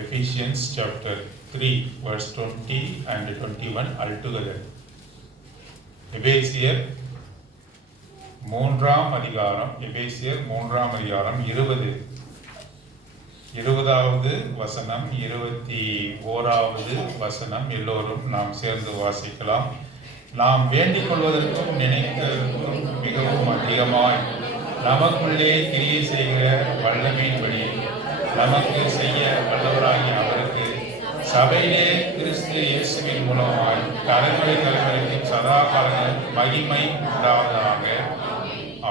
Ephesians chapter 3 verse 20 and 21 altogether. எபேசியர் 3ஆம் அதிகாரம் 20வது வசனம் 21வது வசனம் எல்லோரும் நாம் சேர்ந்து வாசிக்கலாம். நாம் வேண்டிக் கொள்வதற்கும் நினைக்கிறதற்கும் மிகவும் அதிகமாய் நமக்குள்ளே கிரியை செய்கிற வல்லமையின்படி நமக்கு செய்ய வல்லவராகிய அவருக்கு சபையிலே கிறிஸ்து இயேசுவின் மூலமாய் தலைமுறை தலைமுறைக்கும் சதா காலங்கள் மகிமை உண்டாவதாக.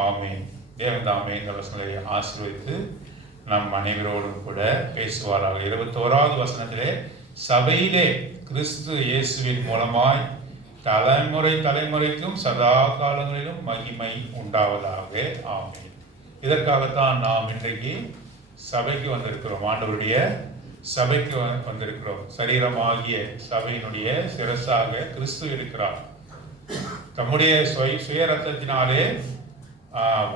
ஆமென். தேவன் தாமே இந்த வசனங்களை ஆசீர்வதித்து நம் அனைவரோடும் கூட பேசுவாராக. 21வது வசனத்திலே சபையிலே கிறிஸ்து இயேசுவின் மூலமாய் தலைமுறை தலைமுறைக்கும் சதா காலங்களிலும் மகிமை உண்டாவதாக. ஆமென். இதற்காகத்தான் நாம் இன்றைக்கு சபைக்கு வந்திருக்கிறோம். ஆண்டவருடைய சபைக்கு வந்திருக்கிறோம். சரீரமாகிய சபையினுடைய சிரசாக கிறிஸ்து இருக்கிறார். தம்முடைய சுய ரத்தத்தினாலே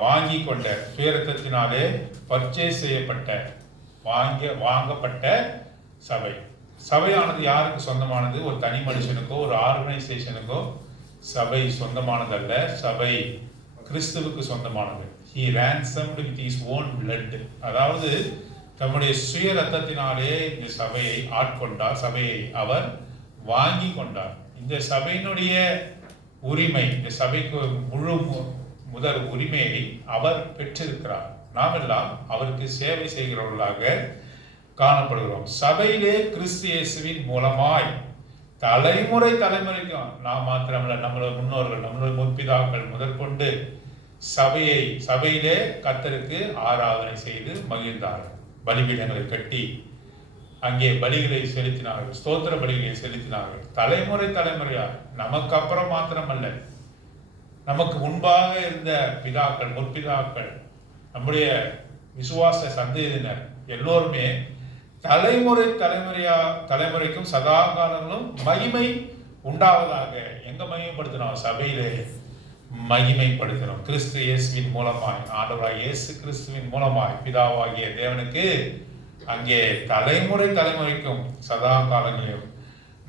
வாங்கி கொண்ட, சுய ரத்தத்தினாலே பர்ச்சேஸ் செய்யப்பட்ட, வாங்கப்பட்ட சபை. சபையானது யாருக்கு சொந்தமானது? ஒரு தனி மனுஷனுக்கோ ஒரு ஆர்கனைசேஷனுக்கோ சபை சொந்தமானதல்ல. சபை கிறிஸ்துவுக்கு சொந்தமானது. He ransomed with his own blood. அதாவது தம்முடைய சுய ரத்தத்தினாலே இந்த சபையை ஆட்கொண்டார். சபையை அவர் வாங்கி கொண்டார். இந்த சபையினுடைய உரிமை, இந்த சபைக்கு முதல் உரிமையை அவர் பெற்றிருக்கிறார். நாம் எல்லாம் அவருக்கு சேவை செய்கிறவர்களாக காணப்படுகிறோம். சபையிலே கிறிஸ்து இயேசுவின் மூலமாய் தலைமுறை தலைமுறைக்கும், நாம் மாத்திரமல்ல, நம்மளோட முன்னோர்கள், நம்மளோட முற்பிதாக்கள் முதற்கொண்டு சபையிலே கர்த்தருக்கு ஆராதனை செய்து மகிழ்ந்தார்கள். பலிபீடங்களை கட்டி அங்கே பலிகளை செலுத்தினார்கள், ஸ்தோத்திர பலிகளை செலுத்தினார்கள். தலைமுறை தலைமுறையாக, நமக்கு அப்புறம் மாத்திரமல்ல, நமக்கு முன்பாக இருந்த பிதாக்கள், முற்பிதாக்கள், நம்முடைய விசுவாச சந்ததியினர் எல்லோருமே தலைமுறை தலைமுறைக்கும் சதா காலங்களும் மகிமை உண்டாவதாக. எங்க மகிமைப்படுத்தினோம்? சபையிலே மகிமைப்படுத்தினோம். கிறிஸ்து இயேசுவின் மூலமாய், ஆண்டவராகிய இயேசு கிறிஸ்துவின் மூலமாய் பிதாவாகிய தேவனுக்கு அங்கே தலைமுறை தலைமுறைக்கும் சதா காலங்களிலும்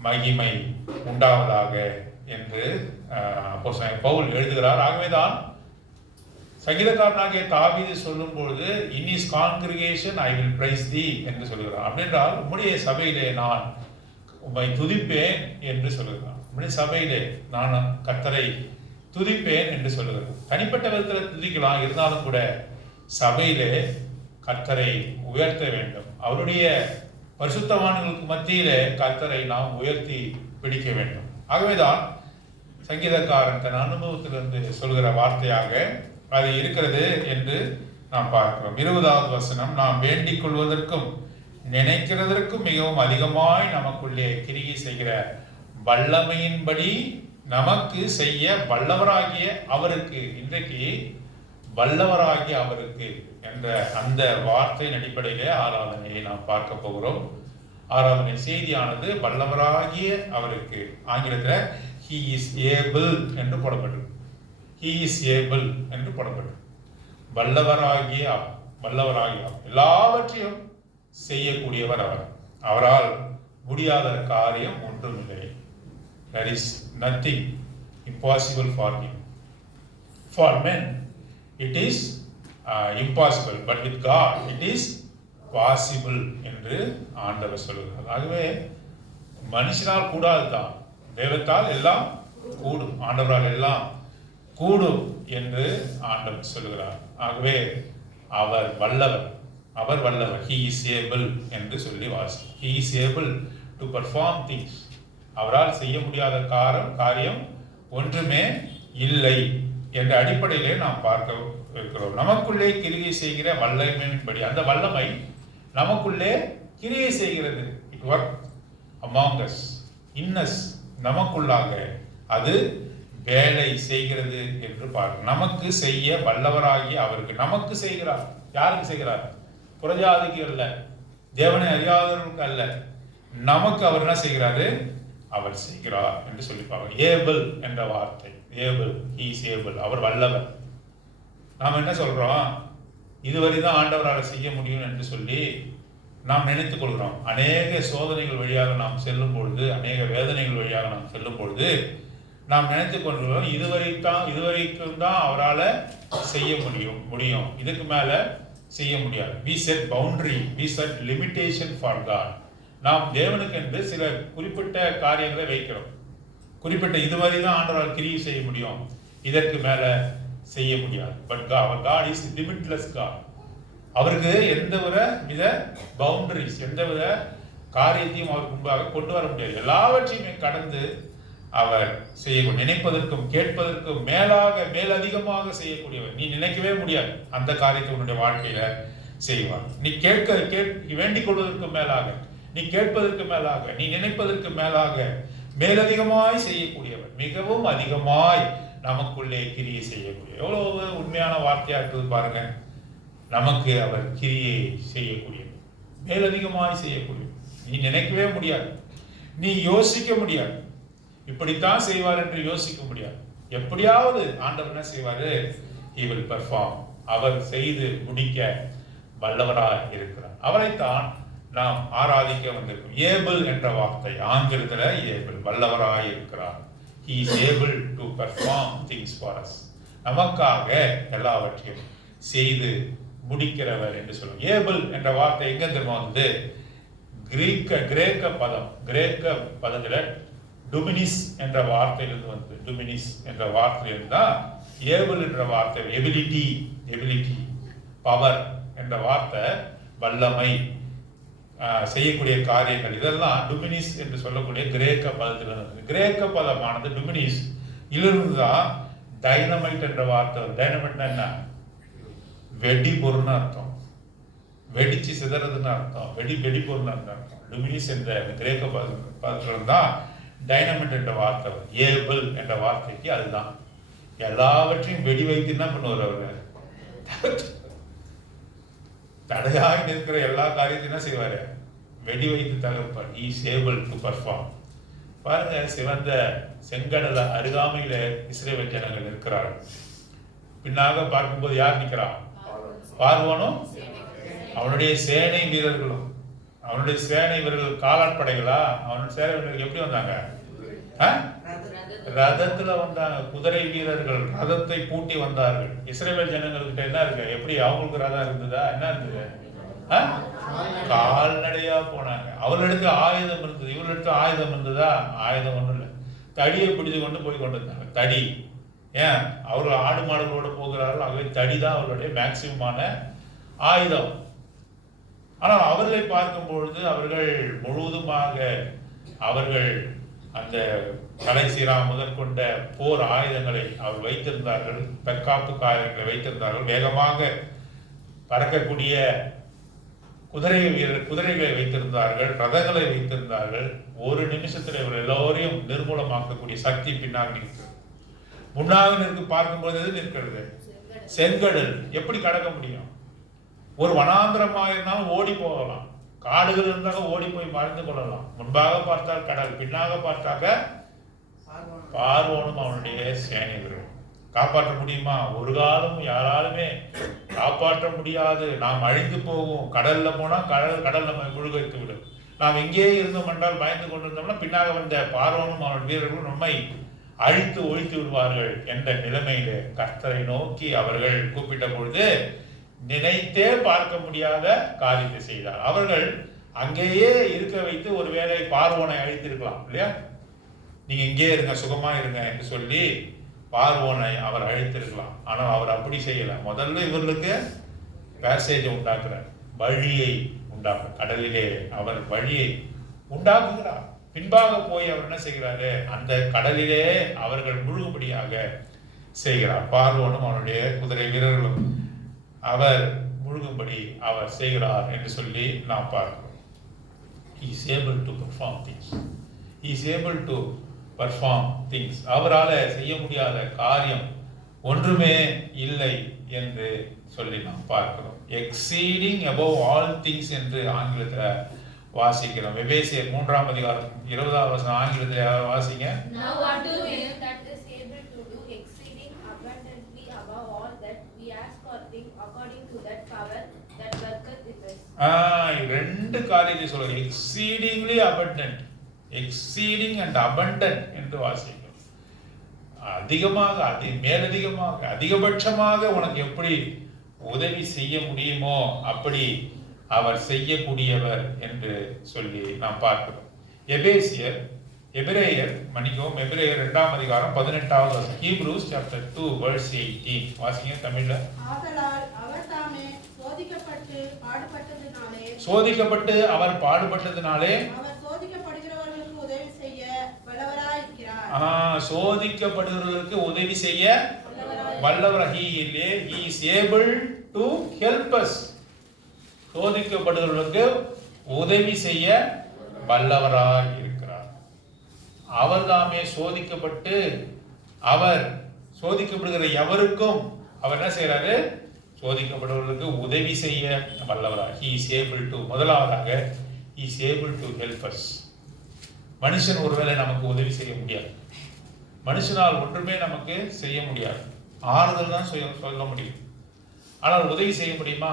மகிமை உண்டாவதாக என்று பவுல் எழுதுகிறார். ஆகவேதான் சங்கீதக்காரனாகிய தாவீது சொல்லும் பொழுது in his congregation I will praise thee என்று சொல்கிறார். அப்படின்றால் உம்முடைய சபையிலே நான் உம்மை துதிப்பேன் என்று சொல்கிறார். உம்முடைய சபையிலே நான் கர்த்தரை துதிப்பேன் என்று சொல்லுகிறது. தனிப்பட்ட விதத்தில் துதிக்கலாம், இருந்தாலும் கூட சபையிலே கர்த்தரை உயர்த்த வேண்டும். அவருடைய பரிசுத்தவான்களுக்கு மத்தியிலே கர்த்தரை நாம் உயர்த்தி பிடிக்க வேண்டும். ஆகவேதான் சங்கீதக்காரன் தன் அனுபவத்திலிருந்து சொல்கிற வார்த்தையாக அது இருக்கிறது என்று நாம் பார்க்கிறோம். 20வது வசனம், நாம் வேண்டிக் கொள்வதற்கும் நினைக்கிறதற்கும் மிகவும் அதிகமாய் நமக்குள்ளே கிரியை செய்கிற வல்லமையின்படி நமக்கு செய்ய வல்லவராகிய அவருக்கு. இன்றைக்கு வல்லவராகிய அவருக்கு என்ற அந்த வார்த்தையின் அடிப்படையிலே ஆராதனையை நாம் பார்க்க போகிறோம். ஆராதனை செய்தியானது வல்லவராகிய அவருக்கு. ஆங்கிலத்தில் he is able என்று போடப்பட்டது. he is able என்று போடப்பட்டது. வல்லவராகிய எல்லாவற்றையும் செய்யக்கூடியவர் அவர். அவரால் முடியாத காரியம் ஒன்றுமில்லை. There is nothing impossible for him. For men it is impossible, but with God it is possible என்று ஆண்டவர் சொல்கிறார். ஆகவே மனுஷனால் கூடாதுதான், தேவத்தால் எல்லாம் கூடும், ஆண்டவரால் எல்லாம் கூடும் என்று ஆண்டவர் சொல்கிறார். ஆகவே அவர் வல்லவர். he is able என்று சொல்லி வாசி. he is able to perform things. அவரால் செய்ய முடியாத காரியம் ஒன்றுமே இல்லை என்ற அடிப்படையிலே நாம் பார்க்க இருக்கிறோம். நமக்குள்ளே கிரியை செய்கிற வல்லமையின்படி, அந்த வல்லமை நமக்குள்ளே கிரியை செய்கிறது. It work among us, in us, நமக்குள்ளாக அது வேலை செய்கிறது என்று பார்க்கிறோம். நமக்கு செய்ய வல்லவராகி அவருக்கு. நமக்கு செய்கிறார். யாருக்கு செய்கிறார்? புறஜாதிக்கு அல்ல, தேவனை அறியாதவர்களுக்கு அல்ல, நமக்கு அவர் என்ன செய்கிறாரு? அவர் செய்கிறார் என்று சொல்லிப்பாங்க. ஏபிள் என்ற வார்த்தை, ஏபிள், he is able, அவர் வல்லவர். நாம் என்ன சொல்றோம்? இதுவரைதான் ஆண்டவரால் செய்ய முடியும் என்று சொல்லி நாம் நினைத்துக் கொள்கிறோம். அநேக சோதனைகள் வழியாக நாம் செல்லும் பொழுது, அநேக வேதனைகள் வழியாக நாம் செல்லும் பொழுது நாம் நினைத்துக் கொள்கிறோம் இதுவரைக்கும் தான் அவரால் செய்ய முடியும், இதுக்கு மேல செய்ய முடியாது. we set boundary, we set limitation for God. நாம் தேவனுக்கு என்று சில குறிப்பிட்ட காரியங்களை வைக்கிறோம். குறிப்பிட்ட இதுவரை தான் ஆண்டவரால் கிரியை செய்ய முடியும், இதற்கு மேல செய்ய முடியாது. But God is limitless God. அவருக்கு எந்த வித பவுண்டரிஸ், எந்த வித காரியத்தையும் அவருக்கு முன்பாக கொண்டு வர முடியாது. எல்லாவற்றையுமே கடந்து அவர் செய்யக்கூடிய, நினைப்பதற்கும் கேட்பதற்கும் மேலதிகமாக செய்யக்கூடியவர். நீ நினைக்கவே முடியாது அந்த காரியத்தை உன்னுடைய வாழ்க்கையில செய்வார். நீ வேண்டிக் கொள்வதற்கு மேலாக, நீ கேட்பதற்கு மேலாக, நீ நினைப்பதற்கு மேலதிகமாய் செய்யக்கூடியவர், மிகவும் அதிகமாய் நமக்குள்ளே கிரியை செய்யக்கூடிய. எவ்வளவு உண்மையான வார்த்தையா இருக்குது பாருங்க. நமக்கு அவர் கிரியை செய்யக்கூடியவர், மேலதிகமாய் செய்யக்கூடியவர். நீ நினைக்கவே முடியாது, நீ யோசிக்க முடியாது, இப்படித்தான் செய்வார் என்று யோசிக்க முடியாது. எப்படியாவது ஆண்டவர் என்ன செய்வாரு? he will perform. அவர் செய்து முடிக்க வல்லவராய் இருக்கிறார். அவரைத்தான் நாம் ஆராதிக்க வந்திருக்கோம். ஏபிள் என்ற வார்த்தை ஆங்கிலத்தில் ஏபிள், வல்லவராய் இருக்கிறார். he is able to perform things for us. நமக்காக எல்லாவற்றையும் செய்து முடிக்கிறவர் என்று சொல்லுவோம். ஏபிள் என்ற வார்த்தை எங்க தெரியுமா வந்து? கிரேக்க பதத்துல டுமினிஸ் என்ற வார்த்தையிலிருந்து வந்து, டுமினிஸ் என்ற வார்த்தையிலிருந்து தான் ஏபிள் என்ற வார்த்தை, எபிலிட்டி, பவர் என்ற வார்த்தை, வல்லமை, செய்யக்கூடிய காரியங்கள், இதெல்லாம் டுமினிஸ் என்று சொல்லக்கூடிய கிரேக்க பதத்திலிருந்து. கிரேக்க பதமானது டுமினிஸ் இலிருந்து தான் டைனமைட் என்ற வார்த்தை. டைனமைட்னா என்ன? வெடி பொருள்னு அர்த்தம், வெடிச்சு சிதறதுன்னு அர்த்தம், வெடி பொருள்னு அர்த்தம். டுமினிஸ் என்ற கிரேக்க பதத்திலிருந்து தான் டைனமைட் என்ற வார்த்தை. ஏபிள் என்ற வார்த்தைக்கு அதுதான். எல்லாவற்றையும் வெடி வைத்து என்ன பண்ணுவார் அவர்? தடையாக நிற்கிற எல்லா காரியத்தையும் என்ன செய்வாரு? வெடி வைத்து தகர்ப்பார். he is able to perform. பாருங்க, சிவந்த செங்கடல அருகாமையில இஸ்ரவேல் ஜனங்கள் இருக்கிறார்கள். பின்னாக பார்க்கும்போது யார் நிற்கிறா? பார்வோனும் அவனுடைய சேனை வீரர்களும். அவனுடைய சேனை வீரர்கள் காலாட்படைகளா? அவனுடைய சேனை வீரர்கள் எப்படி வந்தாங்க? ரதத்துல வந்தாங்க. குதிரை வீரர்கள் ரதத்தை பூட்டி வந்தார்கள். இஸ்ரவேல் ஜனங்கள்கிட்ட என்ன இருக்கு? எப்படி அவங்களுக்கு ரதம் இருந்ததா? என்ன இருந்தது? கால்நடையா போனாங்க. அவர்களிடத்து ஆயுதம் இருந்தது, இவர்களிடத்து ஆயுதம் இருந்ததா? ஆயுதம் ஒண்ணும் இல்லை. தடியை பிடித்து கொண்டு போய் கொண்டு வந்தாங்க. தடி. ஏன்? அவர்கள் ஆடு மாடுகளோட போகிறார்கள். ஆகவே தடி தான் அவர்களுடைய மேக்சிமமான ஆயுதம். ஆனால் அவர்களை பார்க்கும் பொழுது அவர்கள் முழுவதுமாக அவர்கள் அந்த கலைசீரா முதற்கொண்ட போர் ஆயுதங்களை அவர் வைத்திருந்தார்கள், தற்காப்பு காயங்களை வைத்திருந்தார்கள், வேகமாக பறக்கக்கூடிய குதிரைகளை வைத்திருந்தார்கள், ரதங்களை வைத்திருந்தார்கள். ஒரு நிமிஷத்தில் இவர் எல்லோரையும் நிர்மூலமாக்கக்கூடிய சக்தி பின்னாக நிற்கிறது. முன்னாக நிற்கு பார்க்கும்போது எது நிற்கிறது? செங்கடல். எப்படி கடக்க முடியும்? ஒரு வனாந்திரமாக இருந்தாலும் ஓடி போகலாம், காடுகள் இருந்தாலும் ஓடி போய் மறைந்து கொள்ளலாம். முன்பாக பார்த்தால் கடல், பின்னாக பார்த்தாக்க பார்வோனும் அவனுடைய சேனைகள். காப்பாற்ற முடியுமா? ஒரு காலம் யாராலுமே காப்பாற்ற முடியாது. நாம் அழிந்து போவோம். கடல்ல போனா கடல் நம்ம முழுக வைத்து விடும். நாம் எங்கேயே இருந்தோம் என்றால் பயந்து கொண்டிருந்தோம்னா பின்னாக வந்த பார்வோனும் அவன் வீரர்களும் நம்மை அழித்து ஒழித்து விடுவார்கள் என்ற நிலைமையில கர்த்தரை நோக்கி அவர்கள் கூப்பிட்ட பொழுது நினைத்தே பார்க்க முடியாத காரியத்தை செய்தார். அவர்கள் அங்கேயே இருக்க வைத்து ஒருவேளை பார்வோனை அழித்திருக்கலாம் இல்லையா? நீங்க இங்கே இருங்க, சுகமா இருங்க என்று சொல்லி பார்வோனை அவர் அழித்திருக்கலாம். ஆனால் அவர் அப்படி செய்யல. முதல்ல இவர்களுக்கு பேசேஜ் உண்டாக்குறார், வழியை உண்டாக்குற. கடலிலே அவர் வழியை உண்டாக்குகிறார். பின்பாக போய் அவர் என்ன செய்கிறாரு? அந்த கடலிலே அவர்கள் முழுகும்படியாக செய்கிறார். பார்வோனும் அவனுடைய குதிரை வீரர்களும் அவர் முழுகும்படி அவர் செய்கிறார் என்று சொல்லி நாம் பார்க்கிறோம். He is able to perform things. He is able to perform things. அவரால் செய்ய முடியாத காரியம் ஒன்றுமே இல்லை என்று சொல்லி நாம் பார்க்கிறோம். Exceeding above all things என்று ஆங்கிலத்தில் வாசிக்கிறோம். எபேசியர் 3ஆம் அதிகாரம் 20ஆம் வசனம் ஆங்கிலத்தில் வாசிங்க. Now unto him that is able to do exceeding abundantly above all that we ask or think according to that power that worketh in us. ரெண்டு காரியத்தை சொல்லுங்க. Exceedingly abundant, exceeding and abundant என்று வாசிக்கும். அதிகமாக, மேலதிகமாக, அதிகபட்சமாக உனக்கு எப்படி உதவி செய்ய முடியுமோ அப்படி அவர் செய்யக்கூடியவர் என்று சொல்லி நாம் பார்க்கிறோம். எபேசியர், எபிரேயர் 2ஆம் அதிகாரம் 18வது வசனம். ஹீப்ரூஸ் சாப்டர் 2 verse 18 வாசிங்க தமிழ்ல. ஆதலால் அவர் தாமே சோதிக்கப்பட்டு பாடுபட்டதினாலே, சோதிக்கப்பட்டு அவர் பாடுபட்டதினாலே அவர் சோதிக்கப்படுகிறவர்களுக்கு உதவி செய்ய வல்லவராயிருக்கிறார். சோதிக்கப்படுகிறவர்களுக்கு உதவி செய்ய வல்லவர். he is able to help us. சோதிக்கப்படுகிறவர்களுக்கு உதவி செய்ய வல்லவராய் இருக்கிறார். அவர் தாமே சோதிக்கப்பட்டு, அவர் சோதிக்கப்படுகிற எவருக்கும் அவர் என்ன செய்யறாரு? சோதிக்கப்படுவர்களுக்கு உதவி செய்ய வல்லவராய். he is able to, முதலாவதாக he is able to help us. மனுஷன் ஒருவேளை நமக்கு உதவி செய்ய முடியாது. மனுஷனால் ஒன்றுமே நமக்கு செய்ய முடியாது. ஆறுதல் தான் சொல்ல முடியும். ஆனால் உதவி செய்ய முடியுமா?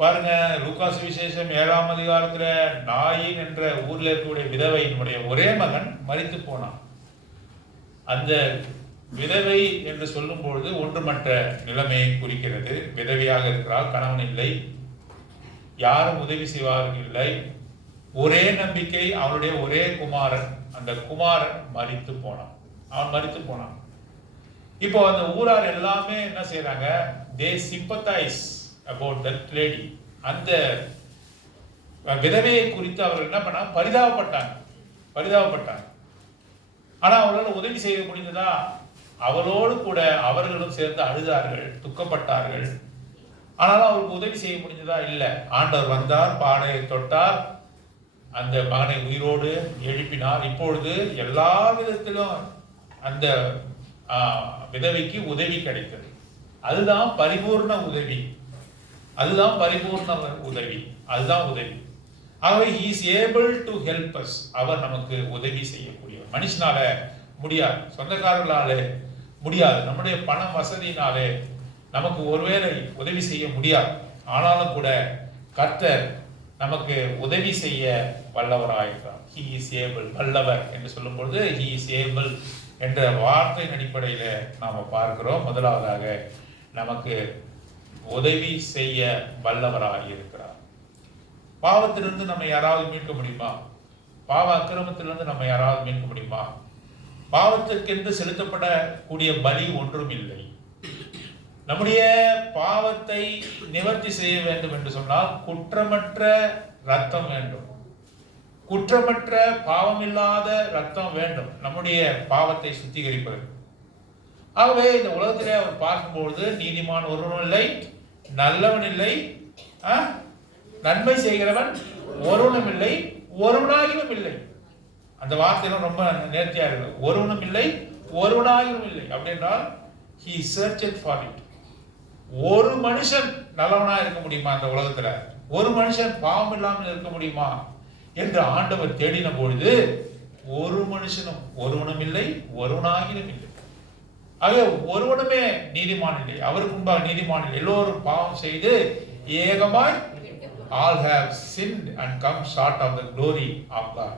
பாருங்க, லூக்கா சுவிசேஷம் 7ஆம் அதிகாரத்துல நாயின் என்ற ஊர்ல இருக்கக்கூடிய விதவையினுடைய ஒரே மகன் மரித்து போனான். அந்த விதவை என்று சொல்லும் பொழுது ஒன்றுமற்ற நிலைமையை குறிக்கிறது. விதவையாக இருக்கிறார், கணவன் இல்லை, யாரும் உதவி செய்வார்கள் இல்லை. ஒரே நம்பிக்கை அவனுடைய ஒரே குமாரன். அந்த குமாரன் மரித்து போனான். அவன் மரித்து போனான். இப்போ அந்த ஊரார் எல்லாமே என்ன செய்யறாங்க? they sympathize about that lady. அந்த விதவையை குறித்து அவர்கள் என்ன பண்ணாங்க? பரிதாபப்பட்டாங்க. ஆனா அவர்களால் உதவி செய்ய முடிந்ததா? அவளோடு கூட அவர்களும் சேர்ந்து அழுதார்கள், துக்கப்பட்டார்கள். ஆனாலும் அவருக்கு உதவி செய்ய முடிந்ததா? இல்லை. ஆண்டவர் வந்தார், பானையை தொட்டார், அந்த மகனை உயிரோடு எழுப்பினார். இப்பொழுது எல்லா விதத்திலும் அந்த விதவைக்கு உதவி கிடைத்தது. அதுதான் பரிபூர்ண உதவி. அதுதான் உதவி. ஆகவே he is able to help us. அவர் நமக்கு உதவி செய்யக்கூடியவர். மனுஷனால முடியாது, சொந்தக்காரர்களாலே முடியாது, நம்முடைய பணம் வசதியினாலே நமக்கு ஒருவேளை உதவி செய்ய முடியாது. ஆனாலும் கூட கர்த்தர் நமக்கு உதவி செய்ய வல்லவராயிருக்கிறார். he is able, வல்லவர் என்று சொல்லும் பொழுது he is able என்ற வார்த்தையின் அடிப்படையில நாம பார்க்கிறோம். முதலாவதாக நமக்கு உதவி செய்ய வல்லவராக இருக்கிறார். பாவத்திலிருந்து நம்ம யாராவது மீட்க முடியுமா? பாவ அக்கிரமத்திலிருந்து நம்ம யாராவது மீட்க முடியுமா? பாவத்திற்கென்று செலுத்தப்படக்கூடிய பலி ஒன்றும் இல்லை. நம்முடைய பாவத்தை நிவர்த்தி செய்ய வேண்டும் என்று சொன்னால் குற்றமற்ற ரத்தம் வேண்டும். குற்றமற்ற பாவமில்லாத ரத்தம் வேண்டும் நம்முடைய பாவத்தை சுத்திகரிப்பது. ஆகவே இந்த உலகத்திலே அவர் பார்க்கும்பொழுது நீதிமான் ஒருவனும் இல்லை, நல்லவன் இல்லை, நன்மை செய்கிறவன் ஒருவனும் இல்லை, ஒருவனாயிலும் இல்லை. அந்த வார்த்தையெல்லாம் ரொம்ப நேர்த்தியா இருக்கு. ஒருவனும் இல்லை, ஒருவனாயிலும் இல்லை அப்படின்றால் he searched for it. ஒரு மனுஷன் நல்லவனா இருக்க முடியுமா அந்த உலகத்துல? ஒரு மனுஷன் பாவம் இல்லாமல் இருக்க முடியுமா என்று ஆண்டவர் தேடின பொழுது ஒரு மனுஷனும் ஒருவனும் இல்லை, ஒருவனாகிலும் இல்லை. ஆக ஒருவனுமே நீதிமான் இல்லை, அவருக்கு முன்பாக நீதிமான் இல்லை. எல்லோரும் பாவம் செய்து ஏகமாய் all have sinned and come short of the glory of God.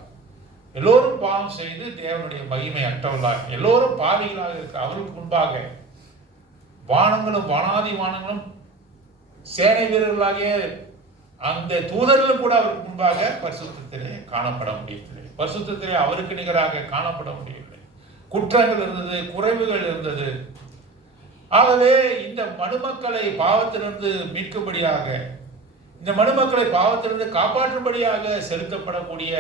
எல்லோரும் பாவம் செய்து தேவனுடைய மகிமை அற்றவர்களாக, எல்லோரும் பாவிகளாக இருக்க அவருக்கு முன்பாக வானங்களும் வானாதி வானங்களும் சேனை வீரர்களாகிய அந்த தூதர்களும் கூட அவருக்கு முன்பாக பரிசுத்தத்திலே காணப்பட முடியவில்லை. பரிசுத்தத்திலே அவருக்கு நிகராக காணப்பட முடியவில்லை. குற்றங்கள் இருந்தது, குறைவுகள் இருந்தது. ஆகவே இந்த மனுமக்களை பாவத்திலிருந்து மீட்கும்படியாக, இந்த மனுமக்களை பாவத்திலிருந்து காப்பாற்றும்படியாக செலுத்தப்படக்கூடிய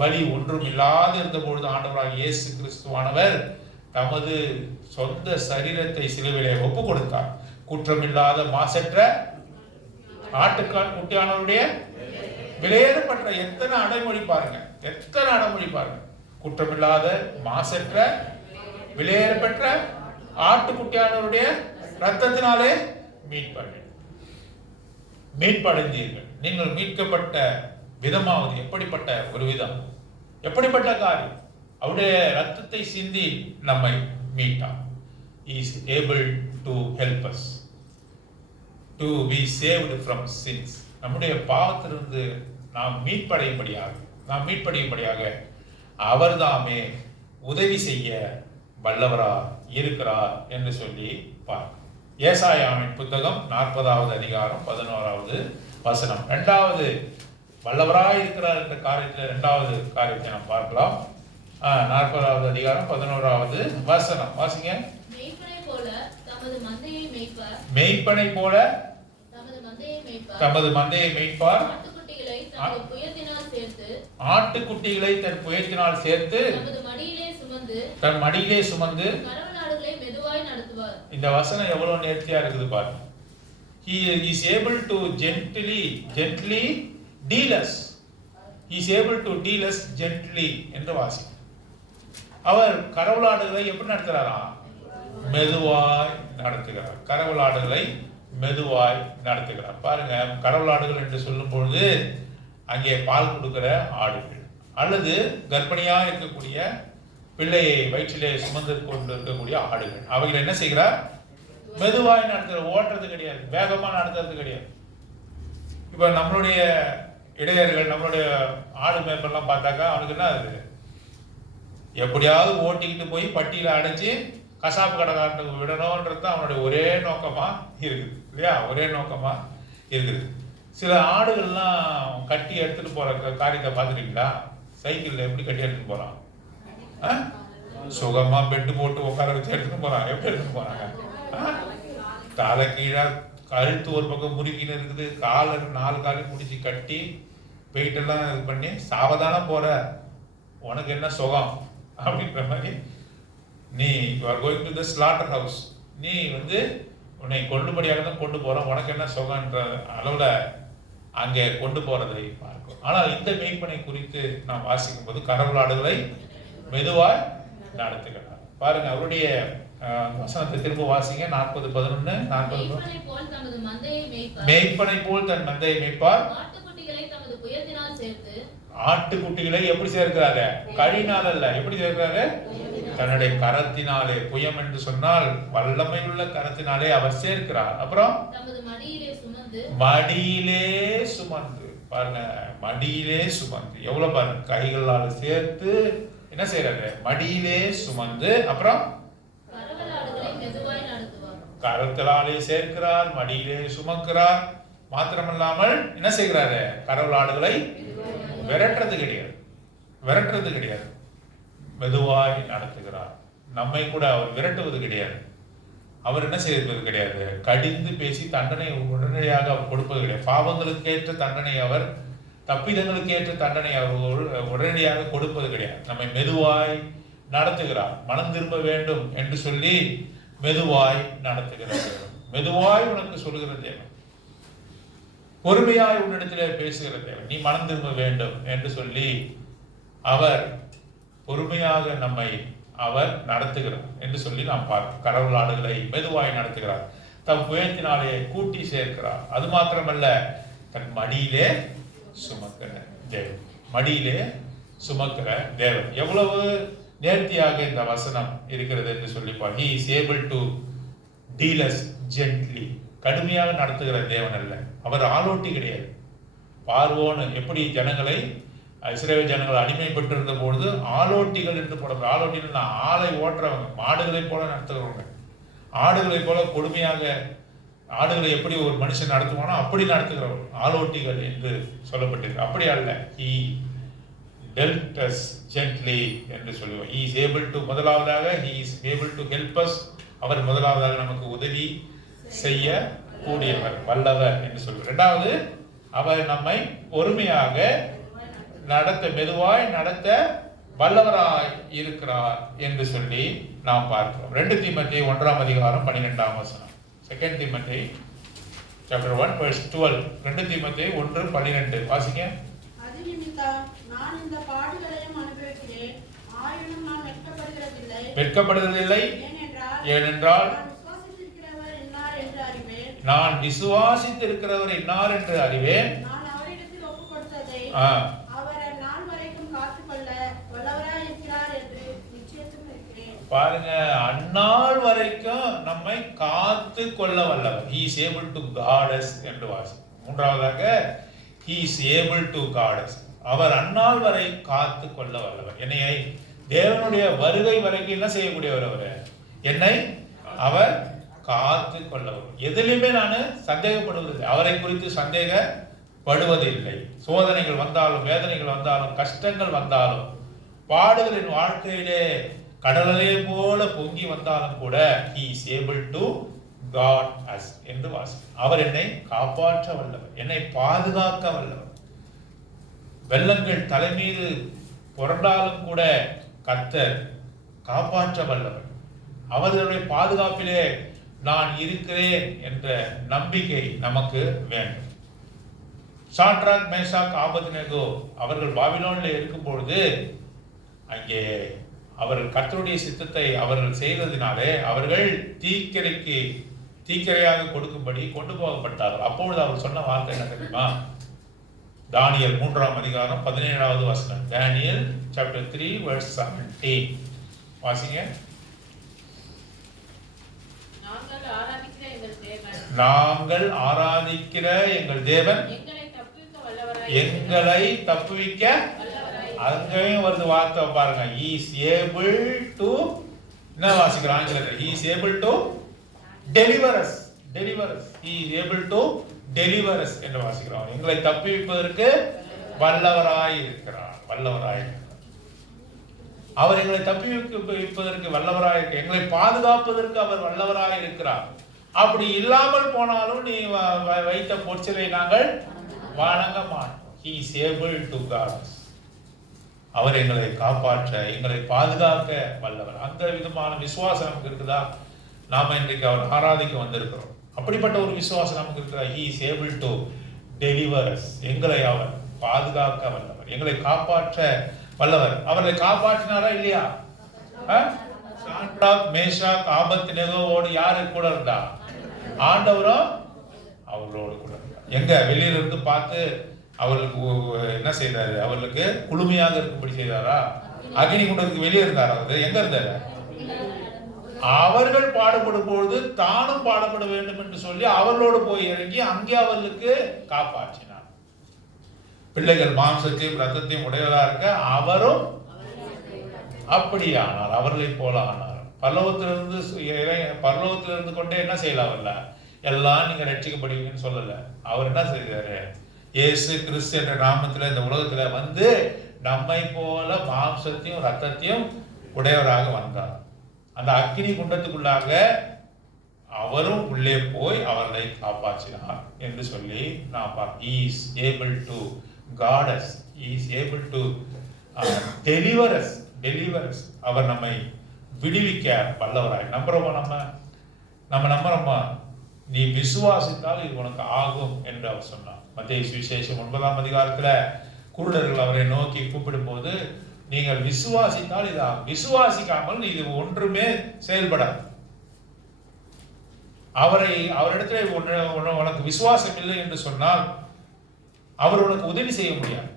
பலி ஒன்றும் இல்லாது இருந்த பொழுது ஆண்டவராகிய இயேசு கிறிஸ்துவானவர் தமது சொந்த சரீரத்தை சிலுவையிலே ஒப்பு கொடுத்தார். குற்றமில்லாத மாசற்ற ஆட்டுக்கால் குட்டியானவருடைய விலையேறப்பட்ட எத்தனை அடைமொழி பாருங்க, எத்தனை அடைமொழி பாருங்க. குற்றமில்லாத மாசற்ற விலையேறப்பட்ட ஆட்டுக்குட்டியானவருடைய ரத்தத்தினாலே மீட்படைந்தீர்கள். நீங்கள் மீட்கப்பட்ட விதமாவது எப்படிப்பட்ட ஒரு விதம், எப்படிப்பட்ட காரியம்? அவருடைய ரத்தத்தை சிந்தி நம்மை மீட்டார். He is able to help us to be saved from sins. நம்முடைய பாவத்திலிருந்து நாம் மீட்படையும்படியாக அவர்தாமே உதவி செய்ய வல்லவரா இருக்கிறார் என்று சொல்லி பார்க்கிறோம். ஏசாயாவின் புத்தகம் 40வது அதிகாரம் 11வது வசனம். இரண்டாவது வல்லவராய் இருக்கிறார் என்ற காரியத்தில் இரண்டாவது காரியத்தை நாம் பார்க்கலாம். 40வது அதிகாரம் 11வது வசனம் வாசிங்க. மேய்ப்பனை போல தமது மந்தையை மேய்ப்பார். மேய்ப்பனை போல தமது மந்தையை மேய்ப்பார். ஆட்டுக்குட்டிகளை தமது புயத்தினால் சேர்த்து ஆட்டுக்குட்டிகளை தன் புயத்தினால் சேர்த்து தன் மடியிலே சுமந்து கறவலாடுகளை மெதுவாய் நடத்துவார். இந்த வசனம் எவ்வளவு நேர்த்தியா இருக்குது பாருங்க. He is able to gently deal us. He is able to deal us gently என்று வாசி. அவர் கறவலாடுகளை எப்படி நடத்துறாரா? மெதுவாய் நடத்துகிறார். கறவலாடுகளை மெதுவாய் நடத்துகிறார். பாருங்க, கறவலாடுகள் என்று சொல்லும் பொழுது அங்கே பால் கொடுக்கிற ஆடுகள் அல்லது கர்ப்பிணியா இருக்கக்கூடிய பிள்ளையை வயிற்றிலே சுமந்து கொண்டு இருக்கக்கூடிய ஆடுகள். அவைகள் என்ன செய்கிறார்? மெதுவாய் நடத்துற, ஓட்டுறது கிடையாது, வேகமா நடத்துறது கிடையாது. இப்ப நம்மளுடைய இடையர்கள், நம்மளுடைய ஆடு மேய்ப்பெல்லாம் பார்த்தாக்கா அவனுக்கு என்ன ஆகுது? எப்படியாவது ஓட்டிக்கிட்டு போய் பட்டியல அடைச்சு கசாப்பு கடைக்காரனுக்கு விடணும்ன்றது அவனுடைய ஒரே நோக்கமா இருக்குது இல்லையா? ஒரே நோக்கமா இருக்குது. சில ஆடுகள்லாம் கட்டி எடுத்துட்டு போற காரியத்தை பார்த்துருக்கீங்களா? சைக்கிள்ல எப்படி கட்டி எடுத்துட்டு போறான்? சுகமா பெட்டு போட்டு உட்கார வச்சு எடுத்துட்டு போறான். எப்படி எடுத்துட்டு போறாங்க? தலை கீழே கழுத்து ஒரு பக்கம் முறுக்கின்னு இருக்குது, காலை 4 காலையும் முடிச்சு கட்டி வெயிட் எல்லாம் இது பண்ணி சாவதான போற, உனக்கு என்ன சுகம் அப்படின்ற மாதிரி. நீ you are going to the slaughter house, நீ உன்னை கொள்ளுபடியாக தான் கொண்டு போற, உனக்கு என்ன சுகம்ன்ற அளவுல அங்கே கொண்டு போறதை பார்க்கும். ஆனால் இந்த மேய்ப்பனை குறித்து நாம் வாசிக்கும் போது கறவலாடுகளை மெதுவாய் நடத்துகிறார். பாருங்க, அவருடைய வசனத்தை திரும்ப வாசிங்க. 40:11. மேய்ப்பனை போல் தன் மந்தையை மேய்ப்பார். ஆட்டுக்குட்டிகளை எப்படி சேர்க்கிறாங்க? கழினால் அல்ல, எப்படி சேர்க்கிறாங்க? தன்னுடைய கரத்தினாலே. புயம் என்று சொன்னால் வல்லமை உள்ள கரத்தினாலே அவர் சேர்க்கிறார். அப்புறம் மடியிலே சுமந்து, பாருங்க, மடியிலே சுமந்து எவ்வளவு பாருங்க, கைகளால் சேர்த்து என்ன செய்யறாரு? மடியிலே சுமந்து, அப்புறம் கரத்தினாலே சேர்க்கிறார், மடியிலே சுமக்கிறார். மாத்திரமல்லாமல் என்ன செய்கிறாரு? கறவலாடுகளை விரட்டுறது கிடையாது, மெதுவாய் நடத்துகிறார். நம்மை கூட அவர் விரட்டுவது கிடையாது, அவர் என்ன செய்வது கிடையாது, கடிந்து பேசி தண்டனை உடனடியாக அவர் கொடுப்பது கிடையாது. பாவங்களுக்கு ஏற்ற தண்டனை அவர், தப்பிதங்களுக்கு ஏற்ற தண்டனை அவர் உடனடியாக கொடுப்பது கிடையாது. நம்மை மெதுவாய் நடத்துகிறார். மனம் திரும்ப வேண்டும் என்று சொல்லி மெதுவாய் நடத்துகிறார். மெதுவாய் உனக்கு சொல்லுகிற தேவன், பொறுமையாய் உன்னிடத்திலே பேசுகிற தேவன். நீ மனம் திரும்ப வேண்டும் என்று சொல்லி அவர் பொறுமையாக நம்மை அவர் நடத்துகிறார் என்று சொல்லி நாம் பார்க்கிறோம். கறவலாடுகளை மெதுவாய் நடத்துகிறார். தம் புயத்தினாலே கூட்டி சேர்க்கிறார். அது மாத்திரமல்ல, தன் மடியிலே சுமக்கிற தேவன். மடியிலே சுமக்கிற தேவன். எவ்வளவு நேர்த்தியாக இந்த வசனம் இருக்கிறது என்று சொல்லி பார். He is able to deal us gently. கடுமையாக நடத்துகிற தேவன் அல்ல, அவர் ஆளோட்டி கிடையாது. பார்வோன் எப்படி ஜனங்களை, இஸ்ரவேல் ஜனங்கள் அடிமைப்பட்டிருந்த பொழுது ஆளோட்டிகள் என்று போட, ஆளோட்டிகள் ஆளை ஓட்டுறவங்க, மாடுகளை போல நடத்துகிறவங்க, ஆடுகளை போல கொடுமையாக ஆடுகளை எப்படி ஒரு மனுஷன் நடத்துவானோ அப்படி நடத்துகிறவர்கள் ஆளோட்டிகள் என்று சொல்லப்பட்டிருக்கு. அப்படி அல்ல. He dealt us gently என்று சொல்லுவோம். He is able to, முதலாவதாக he is able to help us. அவர் முதலாவதாக நமக்கு உதவி செய்ய கூடியவர், வல்லவர் என்று சொல்லுவார். இரண்டாவது, அவர் நம்மை பொறுமையாக நடத்த, மெதுவாய் நடத்த வல்லவராய் இருக்கிறார் என்று சொல்லி நாம் பார்க்கிறோம். 2 தீமோத்தேயு 1 அதிகாரம் 12 வசனம். 2 தீமோத்தேயு chapter 1 verse 12. 2 தீமோத்தேயு 1:12 வாசிங்க. அதிநிமித்தம் நான் இந்த பாடுகளையும் அனுபவிக்கிறேன், ஆயினும் நான் வெட்கப்படுவதில்லை. ஏனென்றால் நான் விசுவாசித்திருக்கிறவர் இன்னார் என்று அறிவேன். நான் அவரிடத்தில் ஒப்புக் கொடுத்ததை அவர் நான் வரைக்கும் காத்துக்கொள்ள வல்லவராய் இருக்கிறார் என்று நிச்சயத்தும் இருக்கிறேன். பாருங்க, அந்நாள் வரைக்கும் நம்மை காத்து கொள்ள வல்லவர். He is able to guard us என்று வாசி. மூன்றாவதாக, he is able to guard us. அவர் அந்நாள் வரை காத்து கொள்ள வல்லவர். என்னை தேவனுடைய வருகை வரைக்கும் என்ன செய்யக்கூடியவர்? அவர் என்னை அவர் காத்து கொள்ளவர். எதிலுமே நான் சந்தேகப்படுவதில்லை, அவரை குறித்து சந்தேகப்படுவதில்லை. சோதனைகள் வந்தாலும், வேதனைகள் வந்தாலும், கஷ்டங்கள் வந்தாலும், பாடுகளின் வாழ்க்கையிலே கடலே போல பொங்கி வந்தாலும் கூட he is able to guard us என்று வாசி. அவர் என்னை காப்பாற்ற வல்லவர், என்னை பாதுகாக்க வல்லவர். வெள்ளங்கள் தலைமீது புரண்டாலும் கூட கர்த்தர் காப்பாற்ற வல்லவர். அவர்களுடைய பாதுகாப்பிலே நான் இருக்கிறேன் என்ற நம்பிக்கை நமக்கு வேண்டும். சாட்ராக், மேஷாக், ஆபேத்நேகோ அவர்கள் பாபிலோனில் இருக்கும் பொழுது அங்கே அவர்கள் கர்த்தருடைய சித்தத்தை அவர்கள் செய்ததினாலே அவர்கள் தீக்கிரையாக கொடுக்கும்படி கொண்டு போகப்பட்டார்கள். அப்பொழுது அவர் சொன்ன வார்த்தை என்ன தெரியுமா? தானியேல் 3ஆம் அதிகாரம் 17வது வசனம். தானியேல் chapter 3 verse 17 வாசிங்க. நாங்கள் ஆராதிக்கிற எங்கள் தேவன் எங்களை தப்புவிக்க, அங்கேயும் வருது வார்த்தை பாருங்க, he is able to, என்ன வாசிக்கிறோம் ஆங்கிலத்தில்? he is able to deliver us, he is able to deliver us என்று வாசிக்கிறோம். எங்களை தப்புவிப்பதற்கு வல்லவராய் இருக்கிறார். அவர் எங்களை தப்புவிப்பதற்கு வல்லவராய் இருக்கிறார். எங்களை பாதுகாப்பதற்கு அவர் வல்லவராய் இருக்கிறார். அப்படி இல்லாமல் போனாலும் நீ வைத்த பொற்சிலை நாங்கள் வணங்க மாட்டோம். he is able to guard us. அவர் எங்களை காப்பாற்ற, எங்களை பாதுகாக்க வல்லவர். அந்த விதமான விசுவாசம் நமக்கு இருக்குதா? நாம இன்றைக்கு அவர் ஆராதிக்க வந்திருக்கிறோம். அப்படிப்பட்ட ஒரு விசுவாசம் நமக்கு இருக்கிறா? he is able to deliver us. எங்களை அவர் பாதுகாக்க வல்லவர், எங்களை காப்பாற்ற வல்லவர். அவர்களை காப்பாற்றினாரா இல்லையா? சாட்ராக், மேஷாக், ஆபேத்நேகோவோடு யாரு கூட இருந்தா? ஆண்டவரும் அவர்களோடு கூட இருந்தார். எங்க வெளியில இருந்து பார்த்து அவர்களுக்கு என்ன செய்தாரு? அவர்களுக்கு குளுமையாக இருக்கும்படி செய்தாரா? அக்னி குண்டத்துக்கு வெளியே இருந்தார். அவர் எங்க இருந்தாரு? அவர்கள் பாடுபடும் பொழுது தானும் பாடப்பட வேண்டும் என்று சொல்லி அவர்களோடு போய் இறங்கி அங்கே அவர்களுக்கு காப்பாற்றினார். பிள்ளைகள் மாம்சத்தையும் ரத்தத்தையும் உடையவரா இருக்க அவரும் அப்படியானார், அவர்களை போல ஆனார். பரலோகத்திலிருந்து கொண்டே என்ன செய்யல, எல்லாம் நீங்க ரட்சிக்கப்படுவீங்கன்னு சொல்லல. அவர் என்ன செய்தாரு? இயேசு கிறிஸ்து என்ற நாமத்துல இந்த உலகத்துல வந்து நம்மை போல மாம்சத்தையும் ரத்தத்தையும் உடையவராக வந்தார். அந்த அக்கினி குண்டத்துக்குள்ளாக அவரும் உள்ளே போய் அவர்களை காப்பாற்றினார் என்று சொல்லி நாம் he is able to guard us, he is able to deliver us. அவர் நம்மை விடுவிக்க வல்லவராய். நம்புறோமா? நம்ம நம்புறோமா? நீ விசுவாசித்தால் இது உனக்கு ஆகும் என்று அவர் சொன்னார். மத்தேயு சுவிசேஷம் 9ஆம் அதிகாரத்துல குருடர்கள் அவரை நோக்கி கூப்பிடும் போது, நீங்கள் விசுவாசித்தால் இது ஆகும், விசுவாசிக்காமல் இது ஒன்றுமே செயல்படாது. அவரிடத்துல உனக்கு விசுவாசம் இல்லை என்று சொன்னால் அவர் உனக்கு உதவி செய்ய முடியாது.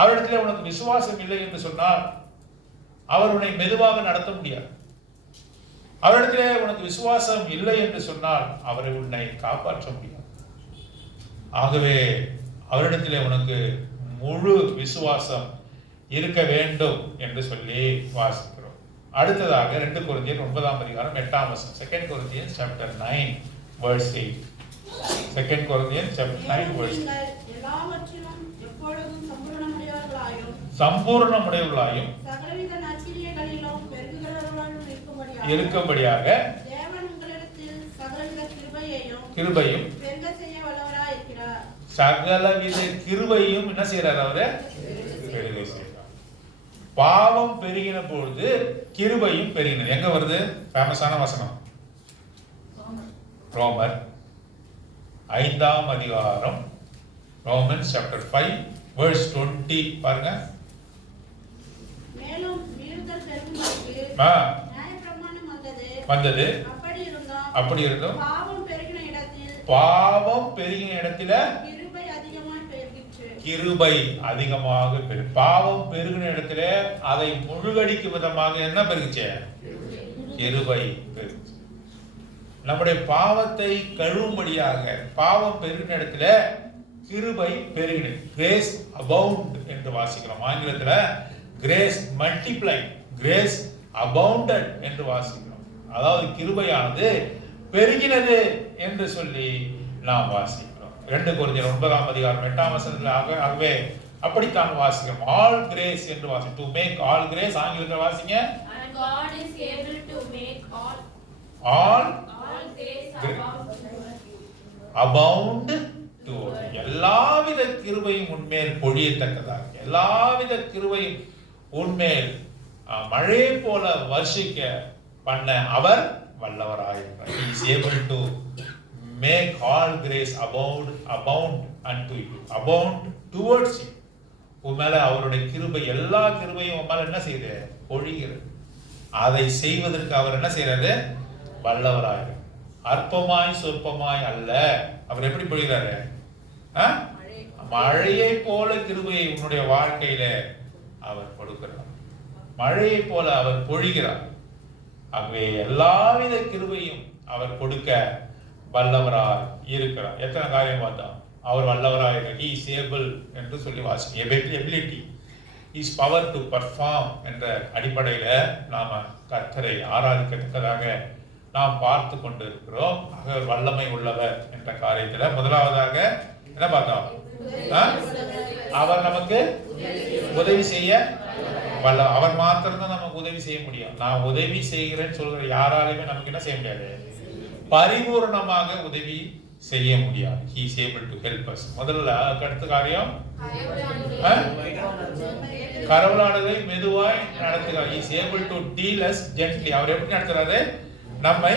அவரிடத்துல உனக்கு விசுவாசம் இல்லை என்று சொன்னால் அவர் உன்னை மெதுவாக நடத்த முடியாது. அவரிடத்திலே உனக்கு விசுவாசம் இல்லை என்று சொன்னால் அவரை உன்னை காப்பாற்ற முடியாது. ஆகவே அவரிடத்திலே உனக்கு முழு விசுவாசம் இருக்க வேண்டும் என்று சொல்லி வாசிக்கிறோம். அடுத்ததாக 2 கொரிந்தியர் 9ஆம் அதிகாரம் 8ஆம் வசனம். 2 Corinthians chapter 9 verse 8. 2 Corinthians chapter 9 verse 8. எல்லாவற்றிலும் எப்பொழுதும் சம்பூர்ணமுடையவர்களாயும் சகலவித நற்கிரியைகளிலும் பெருகுகிறவர்களாயும் இருக்கும்படியாக தேவன் உங்களிடத்தில் சகலவித கிருபையும் பெருக செய்ய வல்லவராய் இருக்கிறார். சகலவித கிருபையும் என்ன செய்யறார்? அவரு பெருக செய்யறார். பாவம் பெருகின பொழுது கிருபையும் பெருகினது. எங்க வருது? ஃபேமஸான வசனம் ரோமர் 5ஆம் அதிகாரம், Romans chapter 5 verse 20 பாருங்க. மேலும் மீறுதல் பெருகும்போது நியாயப்பிரமாணம் வந்தது. அப்படி இருந்தும் பாவம் பெருகின இடத்துல கிருபை அதிகமாக பெருகு. பாவம் பெருகின இடத்துல அதை முழுகடிக்கும் விதமாக என்ன பெருகுச்சு? கிருபை பெருகுச்சு. நம்முடைய பாவத்தை கழுவும்படியாக பாவம் பெருகின இடத்துல கிருபை பெருகினது. கிரேஸ் அபவுண்ட் என்று வாசிக்கிறோம். ஆங்கிலத்துல கிரேஸ் மல்டிப்ளை, கிரேஸ் அபவுண்டட் என்று வாசிக்கிறோம். அதாவது கிருபையானது பெருகினது என்று சொல்லி நாம் வாசிக்கிறோம். 2 கொரிந்தியர் 9ஆம் அதிகாரம் 8ஆம் வசனத்தில் ஆகவே அப்படித்தான் வாசிக்கிறோம். ஆல் கிரேஸ் என்று வாசி, டு மேக் ஆல் கிரேஸ். ஆங்கிலத்தில் வாசிங்க. And God is able to make all grace abound to எல்லாவித கிருபையும் உன்மேல் பொழியத்தக்கதாக, எல்லாவித கிருபையும் உன்மேல் மழை போல வர்ஷிக்க பண்ண அவர் வல்லவராயிருக்கிறார். He is able to make all grace abound unto you, abound towards you. உன் மேல அவருடைய கிருபை, எல்லா கிருபையும் உன் மேல என்ன செய்யுது? பொழிகிறது. அதை செய்வதற்கு அவர் என்ன செய்யறாரு? வல்லவராயிரு. அற்பமாய் சொற்பமாய் அல்ல. அவர் எப்படி பொழிகிறாரு? மழையை போல கிருபையை உன்னுடைய வாழ்க்கையில அவர் கொடுக்கிறார். மழையை போல அவர் பொழிகிறார். ஆகவே எல்லாவித கிருபையும் அவர் கொடுக்க வல்லவராய் இருக்கிறார். எத்தனை காரியம் பார்த்தோம்? அவர் வல்லவராய் இருக்கிறார். He is able என்று சொல்லி வாசி. Ability is power to perform என்ற அடிப்படையில நாம கர்த்தரை ஆராதிக்கத்தக்கதாக நாம் பார்த்து கொண்டு இருக்கிறோம். அவர் வல்லமை உள்ளவர் என்ற காரியத்துல முதலாவதாக என்ன பார்த்தோம்? அவர் நமக்கு உதவி செய்ய வல்ல. அவர் மாத்திரம்தான் நமக்கு உதவி செய்ய முடியும். நான் உதவி செய்கிறேன்னு சொல்கிற யாராலுமே நமக்கு என்ன செய்ய முடியாது? பரிபூர்ணமாக உதவி செய்ய முடியாது. He is able to help us. முதல்ல அடுத்த காரியம் கரவலாடுகளை மெதுவாய் நடத்துகிறார். He is able to deal us gently. அவர் எப்படி நடத்துறாரு? நம்மை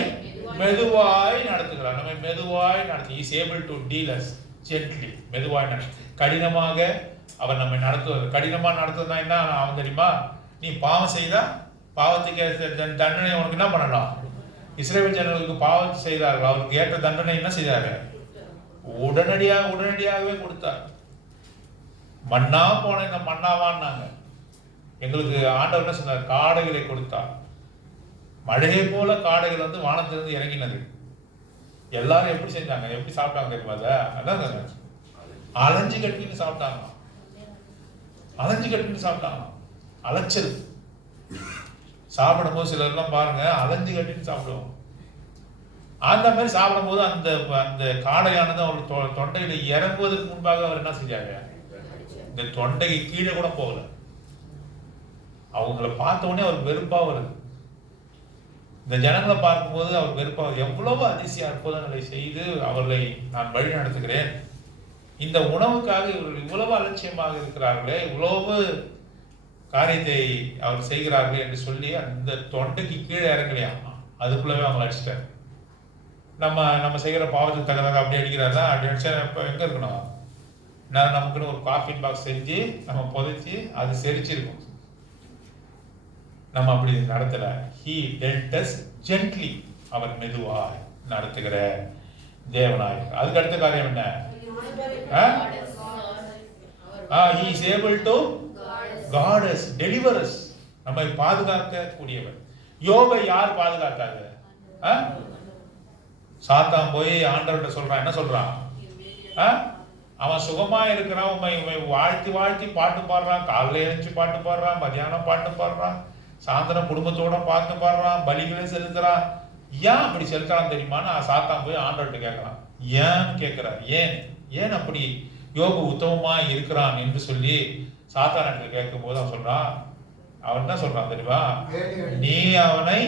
மெதுவாய் நடத்துகிறார். நம்மை மெதுவாய் நடத்து. He is able to deal us gently. மெதுவாய் நடத்து. கடினமாக அவர் நம்மை நடத்துவார். கடினமா நடத்துறதுனா என்ன அவன் தெரியுமா? நீ பாவம் செய்தா பாவத்துக்கு தண்டனை உனக்கு என்ன பண்ணலாம்? இஸ்ரவேல் ஜனங்களுக்கு பாவம் செய்தார்கள், அவருக்கு ஏற்ற தண்டனை என்ன செய்தாரு? உடனடியாகவே கொடுத்தார். மண்ணா போன இந்த மண்ணாவான்னாங்க. எங்களுக்கு ஆண்டவர் என்ன சொன்னார்? காடைகளை கொடுத்தார். மழையை போல காடைகள் வந்து வானத்திலிருந்து இறங்கினது. எல்லாரும் எப்படி செஞ்சாங்க? எப்படி சாப்பிட்டாங்க தெரியுமா? அதான் அலைஞ்சு கட்டின்னு சாப்பிட்டாங்க. அலைச்சல் சாப்பிடும் போது சிலர்லாம் பாருங்க அலைஞ்சு கட்டின்னு சாப்பிடுவோம். அந்த மாதிரி சாப்பிடும் போது அந்த அந்த காடையானது அவர் தொண்டையில இறங்குவதற்கு முன்பாக அவர் என்ன செஞ்சாங்க? இந்த தொண்டைக்கு கீழே கூட போகல. அவங்கள பார்த்த உடனே அவர் வெறுப்பா வருது. இந்த ஜனங்களை பார்க்கும்போது அவர் வெறுப்பா, எவ்வளவு அதிசய அற்புதங்களை செய்து அவர்களை நான் வழி நடத்துகிறேன், இந்த உணவுக்காக இவர்கள் இவ்வளவு அலட்சியமாக இருக்கிறார்களே, இவ்வளவு காரியத்தை அவர் செய்கிறார்கள் என்று சொல்லி அந்த தொண்டைக்கு கீழே இறங்கலையா, அதுக்குள்ளவே அவங்க அடிச்சிட்டார். நம்ம செய்கிற பாவத்துக்கு தகுதாக அப்படி அடிக்கிறாரா? அப்படி அடிச்சா இப்போ எங்க இருக்கணும்? நான் நமக்குன்னு ஒரு காஃபின் பாக்ஸ் செஞ்சு நம்ம புதைச்சி அது செரிச்சிருக்கும். நம்ம அப்படி நடத்தல. He dealt us gently. அவர் மெதுவாய் நடத்துகிற தேவனாய். அதுக்கு அடுத்த காரியம் என்ன? He is able to guard us, deliver us. நம்மை பாதுகாக்க கூடியவர். யோபை யார் பாதுகாத்தாங்க? சாத்தான் போய் ஆண்டவர்கிட்ட சொல்றான். என்ன சொல்றான்? அவன் சுகமா இருக்கிறான், உண்மை வாழ்த்தி வாழ்த்தி பாட்டு பாடுறான், காலையில எழுந்து பாட்டு பாடுறான், மதியானம் பாட்டு பாடுறான், சாயந்தரம் குடும்பத்தோட பாட்டு பாடுறான், பலிகளை செலுத்துறான். ஏன் அப்படி செலுத்துறான் தெரியுமா? சாத்தான் போய் ஆண்டவர்கிட்ட கேட்கறான். ஏன்னு கேட்கிறார். ஏன் அப்படி யோபு உத்தமமா இருக்கிறான் என்று சொல்லி சாத்தானுக்கு கேட்கும் போது அவன் சொல்றான். அவன் என்ன சொல்றான் தெரியுமா? நீ அவனை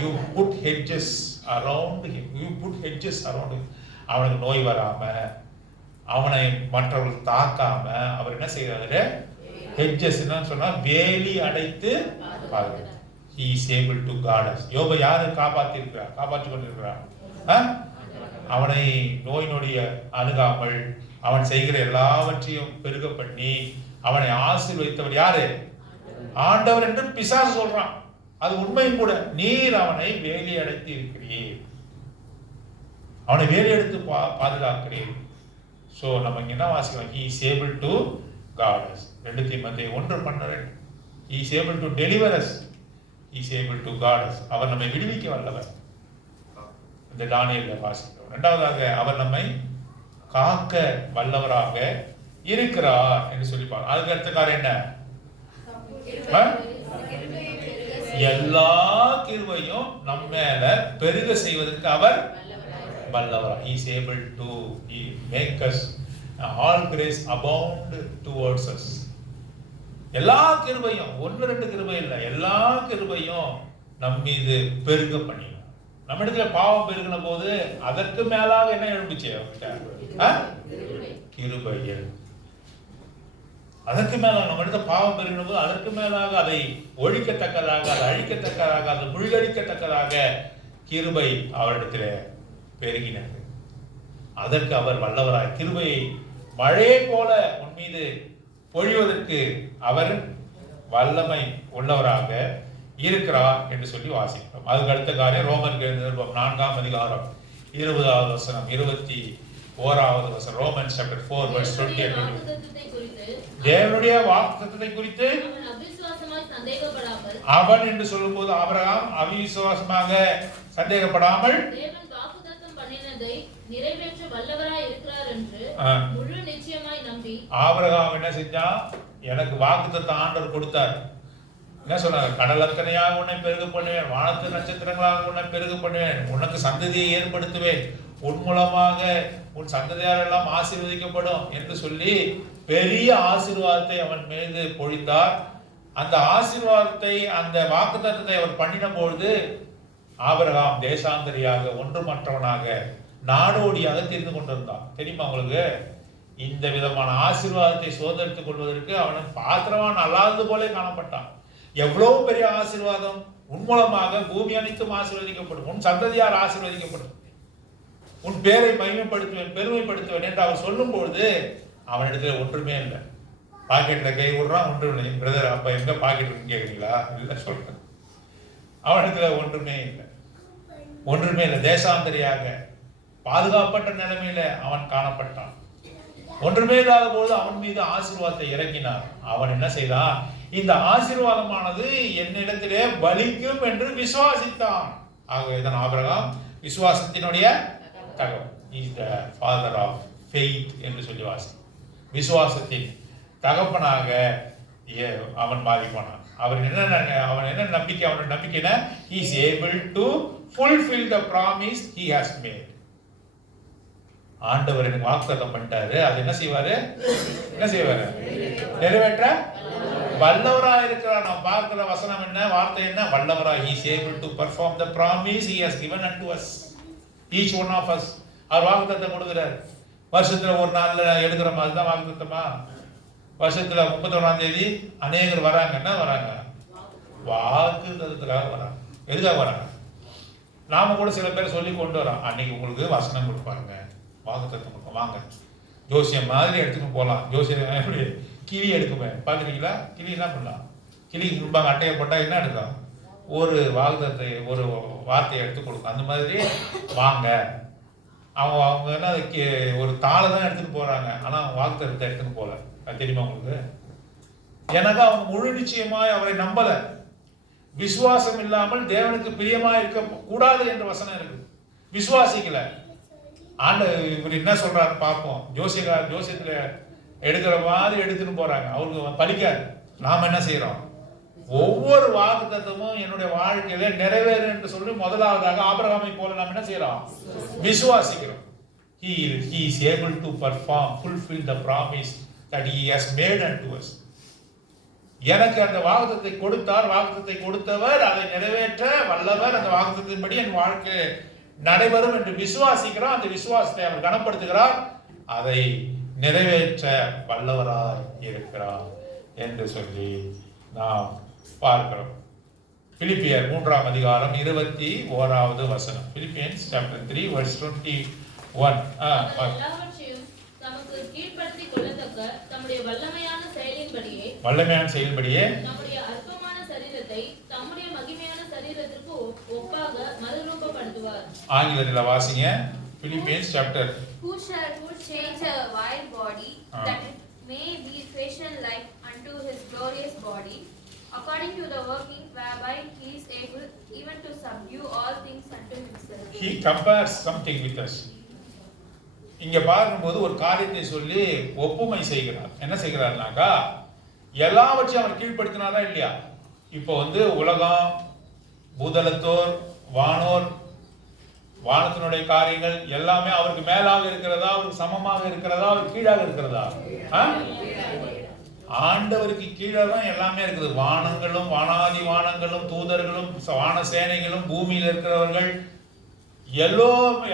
you put hedges around him. அவனுக்கு நோய் வராம, அவனை மற்றவர்கள் தாக்காம அவர் என்ன செய்யறாரு? ஹெட்ஜஸ் சொன்னா வேலி அடைத்து பாருங்க. He is able to guard us. யோபை யாரு காப்பாற்றி கொண்டிருக்கிறார்? அவனை நோய் நொடிய அணுகாமல் அவன் செய்கிற எல்லாவற்றையும் பெருக பண்ணி அவனை ஆசீர்வதித்தவர் யாரு? ஆண்டவர் என்று பிசாசு சொல்றான். அது உண்மையும் கூட. நீர் அவனை வேலி அடைத்து இருக்கிறீர், அவனை வேலி எடுத்து பாதுகாக்கிறீர். சோ நம்ம இங்க என்ன வாசிக்கிறோம்? He is able to guard us. 2 தீமோத்தேயு 1:12. He is able to deliver us. He is able to guard us. அவர் நம்மை விடுவிக்க வல்லவர். இந்த தானியேல்ல வாசிக்கிறோம். இரண்டாவதாக அவர் நம்மை காக்க வல்லவராக இருக்கிறார் என்று சொல்லிப்பார். அதுக்கு அடுத்த காரியம் என்ன? எல்லா கிருபையும் நம்ம மேல பெருக செய்வதற்கு அவர் வல்லவராக. He is able to make us all grace abound towards us. எல்லா கிருபையும், ஒன்று ரெண்டு கிருபை இல்லை, எல்லா கிருபையும் நம் மீது பெருக பண்ணினார். நம்ம இடத்துல பாவம் பெருகின போது அதற்கு மேலாக என்ன எழுந்துச்சு? கிருபையில். அதற்கு மேலாக நம்ம இடத்துல பாவம் பெருகின போது அதற்கு மேலாக அதை ஒழிக்கத்தக்கதாக, அதை அழிக்கத்தக்கதாக, அதை முழுகடிக்கத்தக்கதாக கிருபை அவரிடத்தில் பெருகினது. அதற்கு அவர் வல்லவராய் கிருபையை மழையை போல உன் மீது பொழிவதற்கு அவர் வல்லமை உள்ளவராக இருக்கிறார் என்று சொல்லி வாசிக்கிறோம். அதுக்கு அடுத்த காரியம் ரோமருக்கு நிருபம் 4ஆம் அதிகாரம் 20வது வசனம் 21வது வசனம். Romans chapter 4 verse 20. தேவனுடைய வாக்குத்தத்தத்தை குறித்து அவன் என்று சொல்லும்போது ஆபிரகாம் அவிசுவாசமாக சந்தேகப்படாமல் நிறைவேற்ற வல்லவராய் இருக்கிறார் என்று முழு நிச்சயமாய் நம்பி ஆபிரகாம் என்ன செஞ்சான்? எனக்கு வாக்குத்தத்தம் ஆண்டவர் கொடுத்தார். என்ன சொன்னார்? கடல் அத்தனையாக உன்னை பெருக பண்ணுவேன், வானத்து நட்சத்திரங்களாக உன்னை பெருக பண்ணுவேன், உனக்கு சந்ததியை ஏற்படுத்துவேன், உன் மூலமாக உன் சந்ததியார் எல்லாம் ஆசீர்வதிக்கப்படும் என்று சொல்லி பெரிய ஆசீர்வாதத்தை அவன் மீது பொழிந்தார். அந்த ஆசீர்வாதத்தை, அந்த வாக்குத்தத்தத்தை அவர் பண்ணின பொழுது ஆபிரகாம் தேசாந்தரியாக ஒன்றுமற்றவனாக நாடோடியாக தெரிந்து கொண்டிருந்தான். தெரியுமா உங்களுக்கு? இந்த விதமான ஆசீர்வாதத்தை சுதந்திரித்துக் கொள்வதற்கு அவன் பாத்திரவான் அல்லாதது போல காணப்பட்டான். எவ்வளவு பெரிய ஆசீர்வாதம்! உன் மூலமாக பூமி அனைத்தும் ஆசீர்வதிக்கப்படும், உன் சந்ததியார் ஆசீர்வதிக்கப்படும், உன் பேரை மகிமைப்படுத்துவேன், பெருமைப்படுத்துவேன் என்று அவர் சொல்லும் பொழுது அவனிடத்துல ஒன்றுமே இல்லை. பாக்கெட்ல கை விடுறான், ஒன்றும் இல்லை. பிரதர், அப்ப எங்க பாக்கெட் இருக்குன்னு கேட்குறீங்களா? இல்லை சொல்றேன். அவனிடத்துல ஒன்றுமே இல்லை, ஒன்றுமே இல்லை. தேசாந்தரியாக பாதுகாப்பட்ட நிலைமையில அவன் காணப்பட்டான். ஒன்றுமே இல்லாத போது அவன் மீது ஆசீர்வாதத்தை இறக்கினார். அவன் என்ன செய்தான்? இந்த ஆசீர்வாதமானது என்னிடத்திலே பலிக்கும் என்று விசுவாசித்தான். ஆகவேதான் ஆபிரகாம் விசுவாசத்தினுடைய தகவல். Is the father of faith என்று சொல்லி விசுவாசத்தின் தகப்பனாக அவன் மாறிப்போனான். அவன் என்ன நம்பிக்கை? அவனுடைய நம்பிக்கை என்ன? he is able to fulfill the promise he has made. ஆண்டவர் எனக்கு வாக்குத்தத்தம் பண்ணிட்டாரு, அது என்ன செய்வாரு? என்ன செய்வாரு? நிறைவேற்ற வல்லவராய் இருக்கிறார். நாம் பார்க்கிற வசனம் என்ன, வார்த்தை என்ன? வல்லவராய். he is able to perform the promise he has given unto us, each one of us. அவர் வாக்குத்தத்தம் கொடுக்கிறார். வருஷத்துல ஒரு நாள்ல எடுக்கிற மாதிரி தான் வாக்குத்தத்தமா? வருஷத்துல 31ஆம் தேதி அநேகர் வராங்க. என்ன வராங்க? வாக்குத்தத்தத்துக்காக வராங்க. எதுக்காக வராங்க? நாம கூட சில பேர் சொல்லி கொண்டு வரோம், அன்னைக்கு உங்களுக்கு வசனம் கொடுப்பாருங்க, வாக்குத்தத்தம் கொடுப்போம், வாங்க ஜோசியம் மாதிரி எடுத்துன்னு போகலாம். ஜோசியம் எப்படி கிளி எடுக்குமே, பார்க்குறீங்களா? கிளி என்ன பண்ணலாம்? கிளி முன்பாக அட்டையை போட்டால் என்ன எடுக்கலாம்? ஒரு வாக்குத்தத்தை, ஒரு வார்த்தையை எடுத்து கொடுக்கும். அந்த மாதிரி வாங்க. அவங்க என்ன ஒரு தாளை தான் எடுத்துகிட்டு போகிறாங்க, ஆனால் வாக்குத்தத்தை எடுத்துன்னு போகல. அது தெரியுமா உங்களுக்கு? எனக்கு அவங்க முழு நிச்சயமாய் அவரை நம்பல. விசுவாசம் இல்லாமல் தேவனுக்கு பிரியமா இருக்க கூடாது என்ற வசனம் இருக்கு. விசுவாசிக்கல. இவர் என்ன சொல்றாரு பார்ப்போம். ஜோசியத்துல எடுக்கிற மாதிரி எடுத்துன்னு போறாங்க, அவருக்கு பலிக்காது. நாம என்ன செய்யறோம்? ஒவ்வொரு வாக்குத்தத்தமும் என்னுடைய வாழ்க்கையில நிறைவேறும் என்று சொல்லி முதலாவதாக ஆபிரகாமை போல நாம் என்ன செய்யறோம்? விசுவாசிக்கிறோம். He is able to perform, fulfill the promise that he has made unto us. எனக்கு அந்த வாக்குத்தத்தை கொடுத்தார், வாக்குத்தத்தை கொடுத்தவர், அதை நிறைவேற்ற வல்லவர். அந்த வாக்குத்தத்தின்படி என் வாழ்க்கை நடைபெறும் என்று விசுவாசிக்கிறார். அந்த விசுவாசத்தை அவர் கனப்படுத்துகிறார், அதை நிறைவேற்ற வல்லவராய் இருக்கிறார் என்று சொல்லி நாம் பார்க்கிறோம். பிலிப்பியர் 3ஆம் அதிகாரம் 21வது வசனம். Philippians chapter 3 verse 21. நமக்கு கீழ்ப்படுத்திக் கொள்ளத்தக்க தம்முடைய வல்லமையான செயலின்படியே நம்முடைய அற்பமான சரீரத்தை தம்முடைய மகிமையான சரீரத்திற்கு ஒப்பாக மறுரூபப்படுத்துவார். ஆங்கிலத்தில் வாசிங்க. Philippians chapter. Who change a vile body that it may be fashioned like unto his glorious body, according to the working whereby he is able even to subdue all things unto himself. He compares something with us. இங்க பார்க்கும்போது ஒரு காரியத்தை சொல்லி ஒப்புமை செய்கிறார். என்ன செய்கிறார்னாக்கா, எல்லாவற்றையும் அவர் கீழ்ப்படுத்தினாரா இல்லையா? இப்போ உலகம், பூதலத்தோர், வானோர், வானத்தினுடைய காரியங்கள் எல்லாமே அவருக்கு மேலாக இருக்கிறதா, அவருக்கு சமமாக இருக்கிறதா, அவருக்கு கீழாக இருக்கிறதா? ஆண்டவருக்கு கீழே தான் எல்லாமே இருக்குது. வானங்களும், வானாதி வானங்களும், தூதர்களும், வான சேனைகளும், பூமியில் இருக்கிறவர்கள்,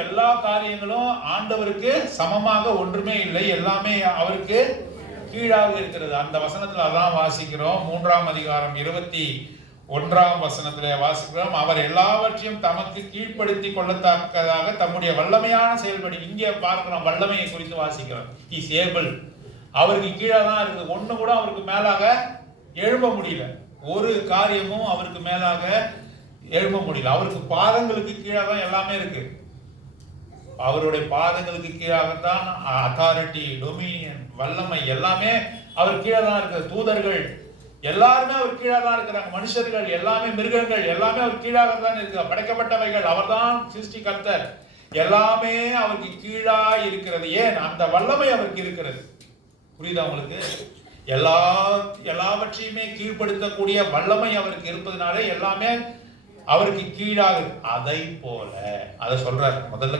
எல்லா காரியங்களும் ஆண்டவருக்கு சமமாக ஒன்றுமே இல்லை. எல்லாமே அவருக்கு கீழாக இருக்கிறது. அந்த வசனத்துல அதான் வாசிக்கிறோம். 3ஆம் அதிகாரம் 21ஆம் வசனத்துல வாசிக்கிறோம். அவர் எல்லாவற்றையும் தமக்கு கீழ்ப்படுத்தி கொள்ளத்தக்கதாக தம்முடைய வல்லமையான செயல்படி. இங்கே பார்க்கிறோம், வல்லமையை குறித்து வாசிக்கிறோம். Is able. அவருக்கு கீழே தான் இருக்குது. ஒண்ணு கூட அவருக்கு மேலாக எழும்ப முடியல. ஒரு காரியமும் அவருக்கு மேலாக எழும்ப முடியல. அவருக்கு பாதங்களுக்கு கீழே தான் எல்லாமே இருக்கு. அவருடைய பாதங்களுக்கு கீழாகத்தான் அத்தாரிட்டி, டொமினியன், வல்லமை எல்லாமே அவர் கீழே தான் இருக்குது. தூதர்கள் எல்லாருமே அவர் கீழே தான் இருக்கிறாங்க. மனுஷர்கள் எல்லாமே, மிருகங்கள் எல்லாமே அவர் கீழாக தான் இருக்கு. படைக்கப்பட்டவைகள் அவர்தான் சிருஷ்டிகர்த்தர். எல்லாமே அவருக்கு கீழா இருக்கிறது. ஏன்? அந்த வல்லமை அவருக்கு இருக்கிறது. புரியுதா உங்களுக்கு? எல்லாவற்றையுமே கீழ்ப்படுத்தக்கூடிய வல்லமை அவருக்கு இருப்பதனாலே எல்லாமே அவருக்கு கீழாக. அதை போல அதை சொல்றாரு. முதல்ல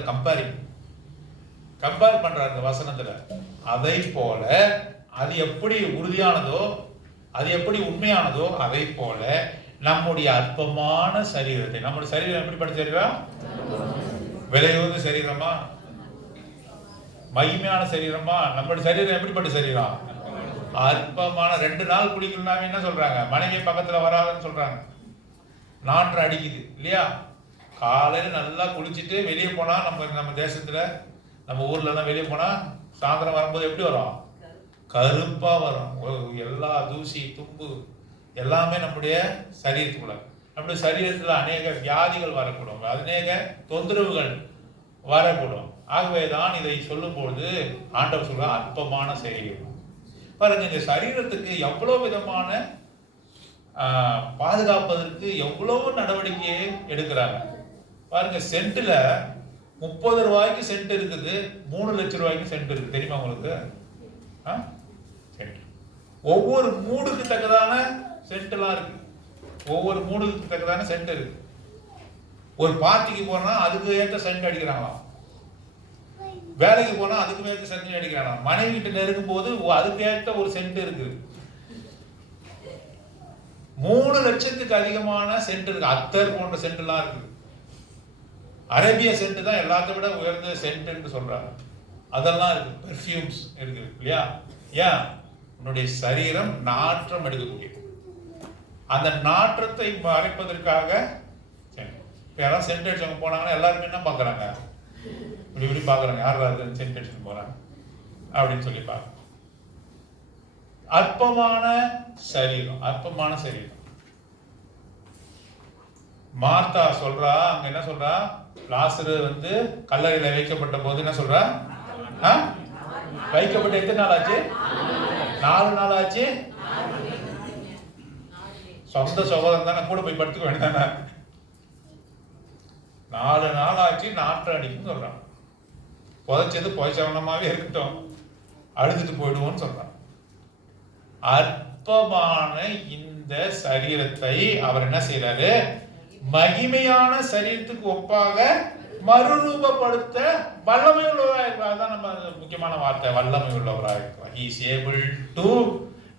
கம்பேர் பண்றாரு இந்த வசனத்துல. அதை போல அது எப்படி உறுதியானதோ, அது எப்படி உண்மையானதோ, அதை போல நம்முடைய அற்பமான சரீரத்தை, நம்முடைய சரீரம் எப்படிப்பட்ட சரீரம்? விலையுயர்ந்த சரீரமா, மகிமையான சரீரமா? நம்முடைய சரீரம் எப்படிப்பட்ட சரீரம்? அற்பமான. 2 நாள் குளிக்கணும்னா என்ன சொல்றாங்க? மனைவி பக்கத்துல வராதுன்னு சொல்றாங்க. நாற்று அடிக்குது இல்லையா? காலையில நல்லா குளிச்சுட்டு வெளியே போனா, நம்ம தேசத்துல, நம்ம ஊர்ல எல்லாம் வெளியே போனா சாயந்தரம் வரும்போது எப்படி வரும்? கருப்பா வரும். எல்லா தூசி, தும்பு எல்லாமே நம்முடைய சரீரத்துக்குள்ள. நம்முடைய சரீரத்துல அநேக வியாதிகள் வரக்கூடும், அநேக தொந்தரவுகள் வரக்கூடும். ஆகவேதான் இதை சொல்லும் பொழுது ஆண்டவர் சொல்ற அற்பமான சரீரம். பாருங்க, இந்த சரீரத்துக்கு எவ்வளவு விதமான பாதுகாப்பதற்கு எவ்வளவு நடவடிக்கையை எடுக்கிறாங்க. பாருங்க, சென்ட்ல 30 ரூபாய்க்கு சென்ட் இருக்குது, 3 லட்சம் ரூபாய்க்கு சென்ட் இருக்கு. தெரியுமா உங்களுக்கு? ஒவ்வொரு மூடுக்கு தக்கதான சென்ட் எல்லாம் இருக்கு. ஒவ்வொரு மூடுக்கு தக்கதான சென்ட் இருக்கு. ஒரு பார்ட்டிக்கு போனா அதுக்கு ஏற்ற சென்ட் அடிக்கிறாங்களாம். வேலைக்கு போனா அதுக்கு ஏற்ற சென்ட் அடிக்கிறாங்களாம். மனைவி கிட்ட நெருங்கும் போது அதுக்கு ஏற்ற ஒரு சென்ட் இருக்கு. 3 லட்சத்துக்கு அதிகமான சென்ட் இருக்கு. அத்தர் போன்ற சென்ட் எல்லாம் இருக்கு. அரேபிய சென்ட் தான் எல்லாத்தை விட உயர்ந்த சென்ட் சொல்றாங்க. அதெல்லாம் இருக்கு. பெர்ஃபியூம்ஸ் இருக்கு இல்லையா? ஏன்? உன்னுடைய சரீரம் நாற்றம் எடுக்கக்கூடிய அந்த நாற்றத்தை மறைப்பதற்காக யாராவது சென்ட் அடிச்சவங்க போனாங்கன்னா எல்லாருமே என்ன பாக்குறாங்க? இப்படி பாக்குறாங்க, யாராவது சென்ட் அடிச்சுட்டு போறாங்க அப்படின்னு சொல்லி பாக்குறாங்க. அற்பமான சரீரம், அற்பமான சரீரம். மார்த்தா சொல்றா, அங்க என்ன சொல்றா? லாசரு கல்லறையில வைக்கப்பட்ட போது என்ன சொல்றா? வைக்கப்பட்ட எத்தனை நாள் ஆச்சு? 4 நாள் ஆச்சு. சொந்த சகோதரன் தானே, கூட போய் படுத்துக்க வேண்டியதானே. 4 நாள் ஆச்சு, நாற்று அடிக்கும் சொல்றான். புதைச்சது புதைச்சவனமாவே இருக்கட்டும், அழுதுட்டு போயிடுவோம்னு சொல்றான். அற்பமான இந்த சரீரத்தை அவர் என்ன செய்யறாரு? மகிமையான சரீரத்துக்கு ஒப்பாக மறுரூபப்படுத்த வல்லமை உள்ளவராக இருக்கிறார். அதான் நம்ம முக்கியமான வார்த்தை, வல்லமை உள்ளவராக இருக்கிறார். He is able to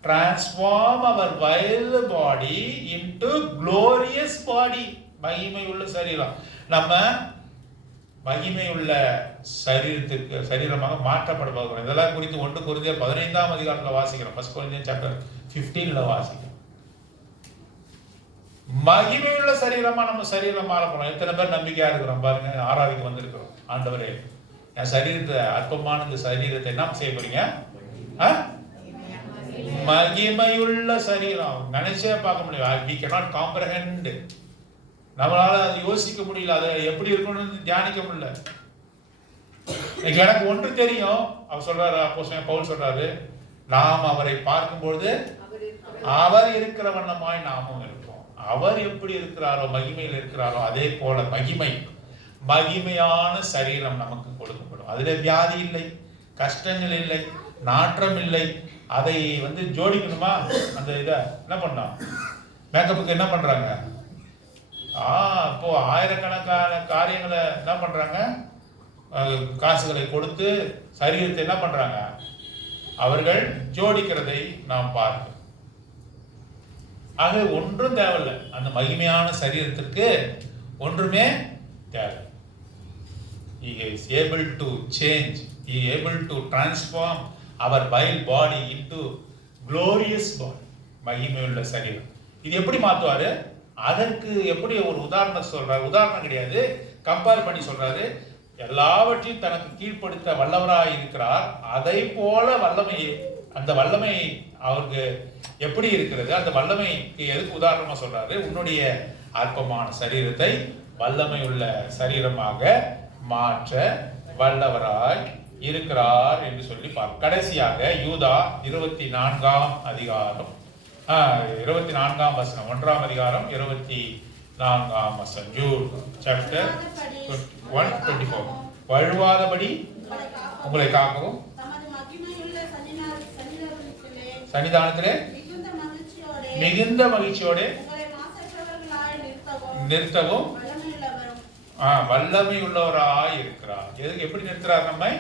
transform our vile body into glorious body. மகிமை உள்ள சரீரம். நம்ம மகிமை உள்ள சரீரமாக மாற்றப்படுவாங்க. இதெல்லாம் குறித்து 1 கொரிந்தியர் 15ஆம் அதிகாரத்துல வாசிக்கிறோம். 1 Corinthians chapter 15ல வாசிக்கிறோம். மகிமை உள்ள சரீரமா நம்ம சரீரம் மாற போறோம். எத்தனை பேர் நம்பிக்கையா இருக்கிறோம் பாருங்க. ஆராதிக்கு வந்திருக்கிறோம். ஆண்டவரே, என் சரீரத்தை, அற்பமான இந்த சரீரத்தை என்ன செய்ய போறீங்க? மகிமையுள்ள சரீரம். நினைச்சே பார்க்க முடியும். we cannot comprehend. நம்மளால அதை யோசிக்க முடியல. அதை எப்படி இருக்கணும்னு தியானிக்க முடியல. எனக்கு ஒன்று தெரியும். அவர் சொல்றாரு, அப்போஸ்தலன் பவுல் சொல்றாரு, நாம் அவரை பார்க்கும்போது அவர் இருக்கிற வண்ணமாய் நாமும் இருப்போம். அவர் எப்படி இருக்கிறாரோ, மகிமையில் இருக்கிறாரோ, அதே போல மகிமை மகிமையான சரீரம் நமக்கு கொடுக்கப்படும். அதுல வியாதி இல்லை, கஷ்டங்கள் இல்லை, நாற்றம் இல்லை. அதை வந்து ஜோடிக்கணுமா? அந்த இதை என்ன பண்ணோம்? மேக்கப்புக்கு என்ன பண்றாங்க? இப்போ ஆயிரக்கணக்கான காரியங்களை என்ன பண்றாங்க? காசுகளை கொடுத்து சரீரத்தை என்ன பண்றாங்க? அவர்கள் ஜோடிக்கிறதை நாம் பார்க்கிறோம். ஆக ஒன்றும் தேவையில்லை. அந்த மகிமையான சரீரத்திற்கு ஒன்றுமே தேவை. He is able to change. He is able to transform our vile body into glorious body. மகிமையுள்ள சரீரம். இது எப்படி மாத்துவாரு? அதற்கு எப்படி ஒரு உதாரணம் சொல்றாரு? உதாரணம் கிடையாது, கம்பேர் பண்ணி சொல்றாரு. எல்லாவற்றையும் தனக்கு கீழ்ப்படுத்த வல்லவராய் இருக்கிறார். அதை போல வல்லமை, அந்த வல்லமை அவருக்கு எப்படி இருக்கிறது? அந்த வல்லமைக்கு எதுக்கு உதாரணமா சொல்றாரு? உன்னுடைய அற்பமான சரீரத்தை வல்லமை உள்ள சரீரமாக மாற்ற வல்லவராய் இருக்கிறார் என்று சொல்லி பார்க்க. கடைசியாக யூதா 24ஆம் அதிகாரம் 24ஆம் வசனம், 1ஆம் அதிகாரம் 24ஆம் வசனம். Jude chapter 1:24. வழுவாதபடி உங்களை காக்கவும் சன்னிதானத்திலே மிகுந்த மகிழ்ச்சியோட நிறுத்தவும் வல்லமை உள்ளவராய் இருக்கிறார். எப்படி நிறுத்துறார்? நம்மை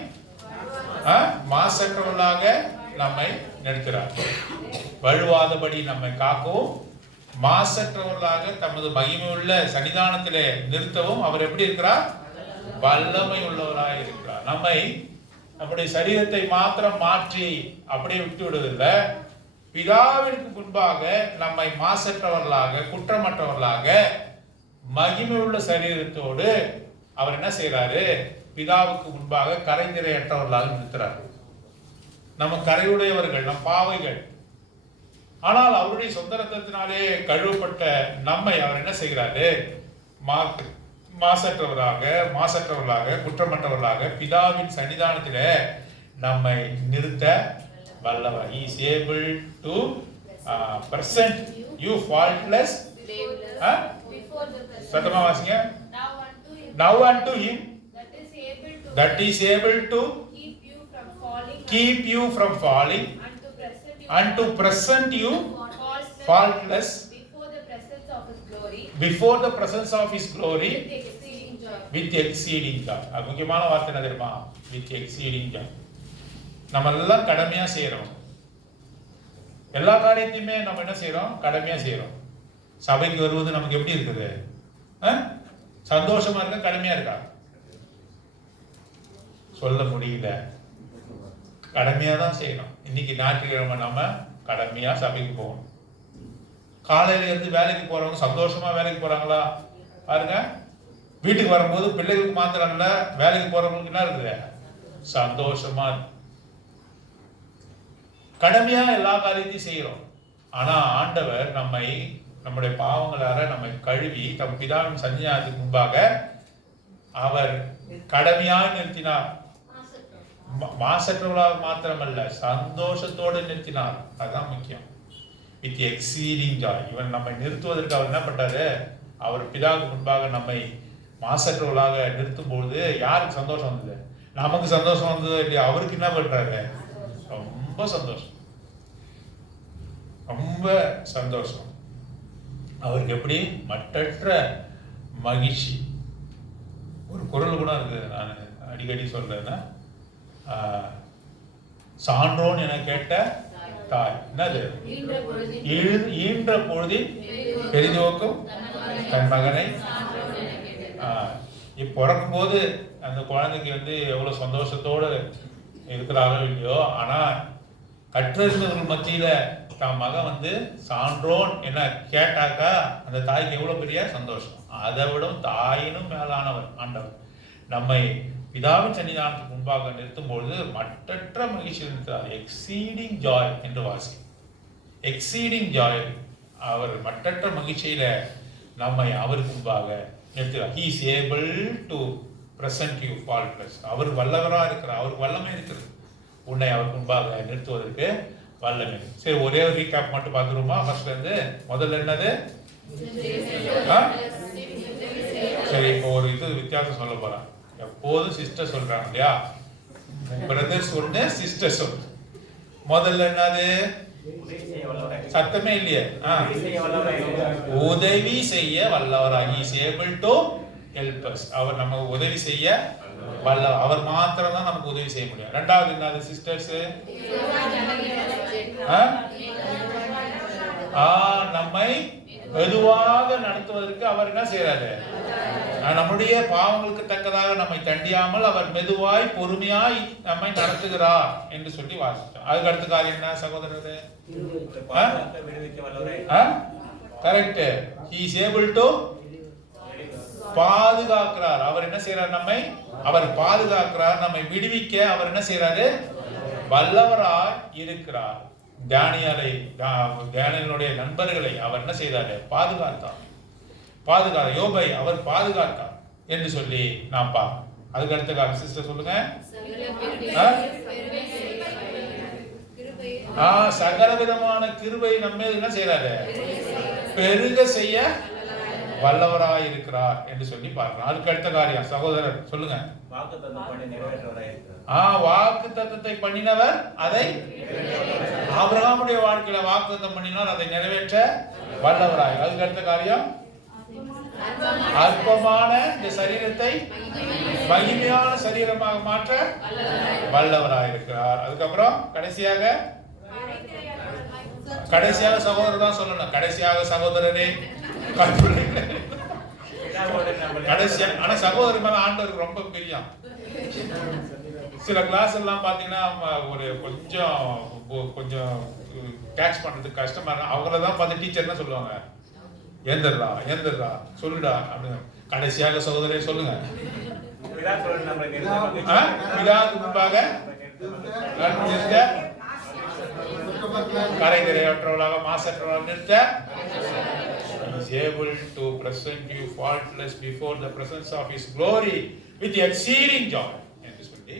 மாசற்றவர்களாக நம்மை நிறுத்துறார். வழுவாதபடி நம்மை காக்கவும் மாசற்றவர்களாக தமது மகிமையுள்ள சன்னிதானத்திலே நிறுத்தவும் அவர் எப்படி இருக்கிறார்? வல்லமை உள்ளவராய் இருக்கிறார். நம்முடைய சரீரத்தை மாத்திரம் மாற்றி அப்படியே விட்டு விடுவதில்லை. பிதாவிற்கு முன்பாக நம்மை மாசற்றவர்களாக, குற்றமற்றவர்களாக, மகிமையுள்ள சரீரத்தோடு அவர் என்ன செய்யறாரு? பிதாவுக்கு முன்பாக கரைதிரையற்றவர்களாக நிறுத்துறார். நம்ம கரையுடையவர்கள், நம் பாவைகள். ஆனால் அவருடைய சொந்த ரத்தத்தினாலே கழுவப்பட்ட நம்மை அவர் என்ன செய்கிறாரு? மாசற்றவர்களாக, குற்றமற்றவர்களாக பிதாவின் சன்னிதானத்திலே நம்மை நிறுத்த வல்லவர். He is able to present you faultless. சத்தமா வாசிங்க. Now unto him that is able to keep you from falling and to present you faultless before the presence of his glory with exceeding joy. அது முக்கியமான வார்த்தை என்ன தெரியுமா? with exceeding joy. நம்ம எல்லாம் கடமையா செய்யறோம். எல்லா காரியத்தையுமே நம்ம என்ன செய்யறோம்? கடமையா செய்யறோம். சபைக்கு வருவது நமக்கு எப்படி இருக்குது? சந்தோஷமா இருக்க, கடமையா இருக்கா? சொல்ல முடியல. கடமையா தான் செய்யணும். இன்னைக்கு ஞாயிற்றுக்கிழமை நம்ம கடமையா சபைக்கு போகணும். காலையில இருந்து வேலைக்கு போறவங்க சந்தோஷமா வேலைக்கு போறாங்களா? பாருங்க. வீட்டுக்கு வரும்போது பிள்ளைகளுக்கு மாத்திரம் இல்ல, வேலைக்கு போறவங்களுக்கு என்ன இருக்குது? சந்தோஷமா கடமையா எல்லா காரியத்தையும் செய்யறோம். ஆனா ஆண்டவர் நம்முடைய பாவங்களால நம்மை கழுவி தம் பிதாவின் சன்னிதானத்துக்கு முன்பாக அவர் கடமையாக நிறுத்தினார். மாசற்றவர்களாக மாத்திரமல்ல, சந்தோஷத்தோடு நிறுத்தினார். அதுதான் முக்கியம். With exceeding Joy. இவன் நம்மை நிறுத்துவதற்கு அவர் என்ன பண்றாரு? அவர் பிதாவுக்கு முன்பாக நம்மை மாசற்றவர்களாக நிறுத்தும் பொழுது யாருக்கு சந்தோஷம் வந்தது? நமக்கு சந்தோஷம் வந்தது இல்லையா? அவருக்கு என்ன பண்றாரு? ரொம்ப சந்தோஷம், ரொம்ப சந்தோஷம். அவருக்கு எப்படி? மட்டற்ற மகிழ்ச்சி. ஒரு குரல் கூட இருக்குது, நான் அடிக்கடி சொல்றேன்னா, சான்றோன் என கேட்ட தாய் என்னது? ஈன்ற பொழுதில் பெரிதுவக்கும் தன் மகனை. பிறக்கும் போது அந்த குழந்தைக்கு வந்து எவ்வளவு சந்தோஷத்தோடு இருக்கிறாரோ இல்லையோ, ஆனா கற்றறிந்தவர்கள் மத்தியில தன் மகன் வந்து சான்றோன் என்ன கேட்டாக்கா அந்த தாய்க்கு எவ்வளவு பெரிய சந்தோஷம். அதை விட தாயினும் மேலானவர் ஆண்டவர். நம்மை பிதாவின் சன்னிதானத்துக்கு முன்பாக நிறுத்தும் பொழுது மட்டற்ற மகிழ்ச்சி இருக்கிறார். எக்ஸீடிங் ஜாய் என்று வாசி. Exceeding Joy. அவர் மட்டற்ற மகிழ்ச்சியில நம்மை அவருக்கு முன்பாக நிறுத்துகிறார். He is able to present you faultless. அவர் வல்லவரா இருக்கிறார். அவருக்கு வல்லமை இருக்கிறது உன்னை அவர் முன்பாக நிறுத்துவதற்கு வல்லமை. சரி, ஒரே ஒரு ரீகேப் மட்டும் பார்த்துருமா? ஃபர்ஸ்ட்ல இருந்து முதல்ல என்னது? சரி, இப்போ ஒரு இது வித்தியாசம் சொல்ல போறேன். எப்போதும் சிஸ்டர் சொல்றாங்க இல்லையா? பிரதர்ஸ் ஒண்ணு, சிஸ்டர்ஸ் ஒண்ணு. முதல்ல என்னது? சத்தமே இல்லையே. உதவி செய்ய வல்லவராகி, is able to help us. அவர் நமக்கு உதவி செய்ய வல்லவர். அவர் மாத்திரம் தான் நமக்கு உதவி செய்ய முடியும். ரெண்டாவது என்னது சிஸ்டர்ஸ்? நம்மை மெதுவாக நடத்துவதற்கு அவர் என்ன செய்யறாரு? நம்முடைய பாவங்களுக்கு தக்கதாக நம்மை தண்டியாமல் அவர் மெதுவாய் பொறுமையாய் நம்மை நடத்துகிறார் என்று சொல்லி வாசித்தோம். அதுக்கு அடுத்த காரியம் என்ன சகோதரரே? Correct. he is able to பாதுகாக்கிறார். அவர் என்ன செய்யறார்? நம்மை அவர் பாதுகாக்கிறார். நம்மை விடுவிக்க அவர் என்ன செய்யறாரு? வல்லவராய் இருக்கிறார். தானியேலுடைய நண்பர்களை அவர் என்ன செய்தாரு? பாதுகாத்தார். யோபை அவர் பாதுகாத்தார் என்று சொல்லி நாம் பார்ப்போம். அதுக்கு அடுத்த காரியம் சிஸ்டர் சொல்லுங்க. சகல விதமான கிருபை நம்ம என்ன செய்யறாரு? பெருக செய்ய வல்லவராய் இருக்கிறார் என்று சொல்லி பார்க்கலாம். அதுக்கு அடுத்த காரியம் சகோதரர் சொல்லுங்க. வாக்குத்தத்தத்தை பண்ணினவர் அதை ஆபிரகாமுடைய வாழ்க்கையில வாக்குத்தத்தம் பண்ணினார், அதை நிறைவேற்ற வல்லவராய். அதுக்கு அடுத்த காரியம் அற்பமான இந்த சரீரத்தை மகிமையான சரீரமாக மாற்ற வல்லவராய் இருக்கிறார். அதுக்கப்புறம் கடைசியாக சகோதரர் தான் சொல்லணும். கடைசியாக சகோதரரே கடைசியா. ஆனா சகோதரர் மேல ஆண்டவருக்கு ரொம்ப பிரியம். சில கிளாஸ் எல்லாம் பாத்தீங்கன்னா ஒரு கொஞ்சம் கேட்ச் பண்றதுக்கு கஷ்டமா இருக்கும். அவங்களதான் பார்த்து டீச்சர் என்ன சொல்லுவாங்க? ஏந்தர்ரா சொல்லுடா அப்படின்னு. கடைசியாக சகோதரே சொல்லுங்க. விழாவுக்கு முன்பாக கரைதிரையற்றவளாக மாசற்றவளாக நிறுத்த is able to present you faultless before the presence of his glory with exceeding joy என்று சொல்லி